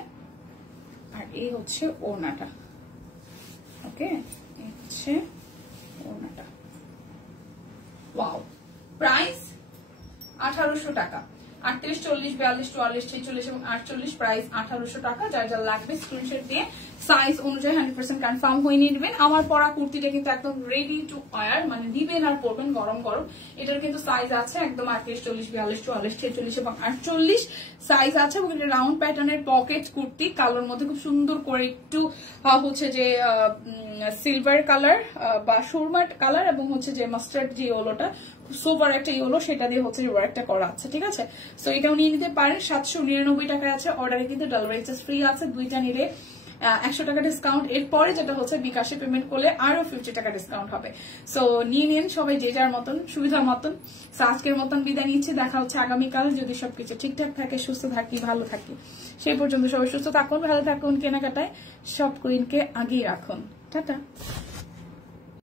আর এই হচ্ছে ওড়নাটা, ওকে। এই হচ্ছে ওড়নাটা। ওয়াও, প্রাইস 1800 টাকা। 38, 40, 42, 44, 46 এবং 48 প্রাইস 1800 টাকা। যার যা লাগবে স্ক্রিনশট দিয়ে সাইজ অনুযায়ী 100% কনফার্ম হয়ে নিয়ে নেবেন। আমার পরা কুর্তিটা কিন্তু একদম রেডি টু ওয়্যার, মানে দিবেন আর পরবেন গরম গরম। এটার কিন্তু সাইজ আছে একদম 38, 40, 42, 44, 46 এবং 48 সাইজ আছে। এবং এটা রাউন্ড প্যাটার্নের পকেট কুর্তি, কালোর মধ্যে খুব সুন্দর করে একটু হচ্ছে যে সিলভার কালার বা সুরমা কালার এবং হচ্ছে যে মাস্টার্ড যে ইয়েলোটা, সুপার একটা ইয়েলো, সেটা দিয়ে হচ্ছে ওয়ার্কটা করা আছে। ঠিক আছে, সো এটাও নিয়ে নিতে পারেন। 799 টাকায় আছে, অর্ডারে কিন্তু ডেলিভারি চার্জ ফ্রি আছে। দুইটা নিলে 100 টাকা ডিসকাউন্ট, এরপরে যেটা হচ্ছে বিকাশে পেমেন্ট করলে আরো 50 টাকা ডিসকাউন্ট হবে। সো নিয়ে নিন সবাই যে যার মতন সুবিধার মতন। সো আজকের মতন বিদায় নিচ্ছি, দেখা হচ্ছে আগামীকাল, যদি সবকিছু ঠিকঠাক থাকে, সুস্থ থাকি, ভালো থাকি। সেই পর্যন্ত সবাই সুস্থ থাকুন, ভালো থাকুন, কেনাকাটায় সব কুইনকে আগেই রাখুন। টাটা।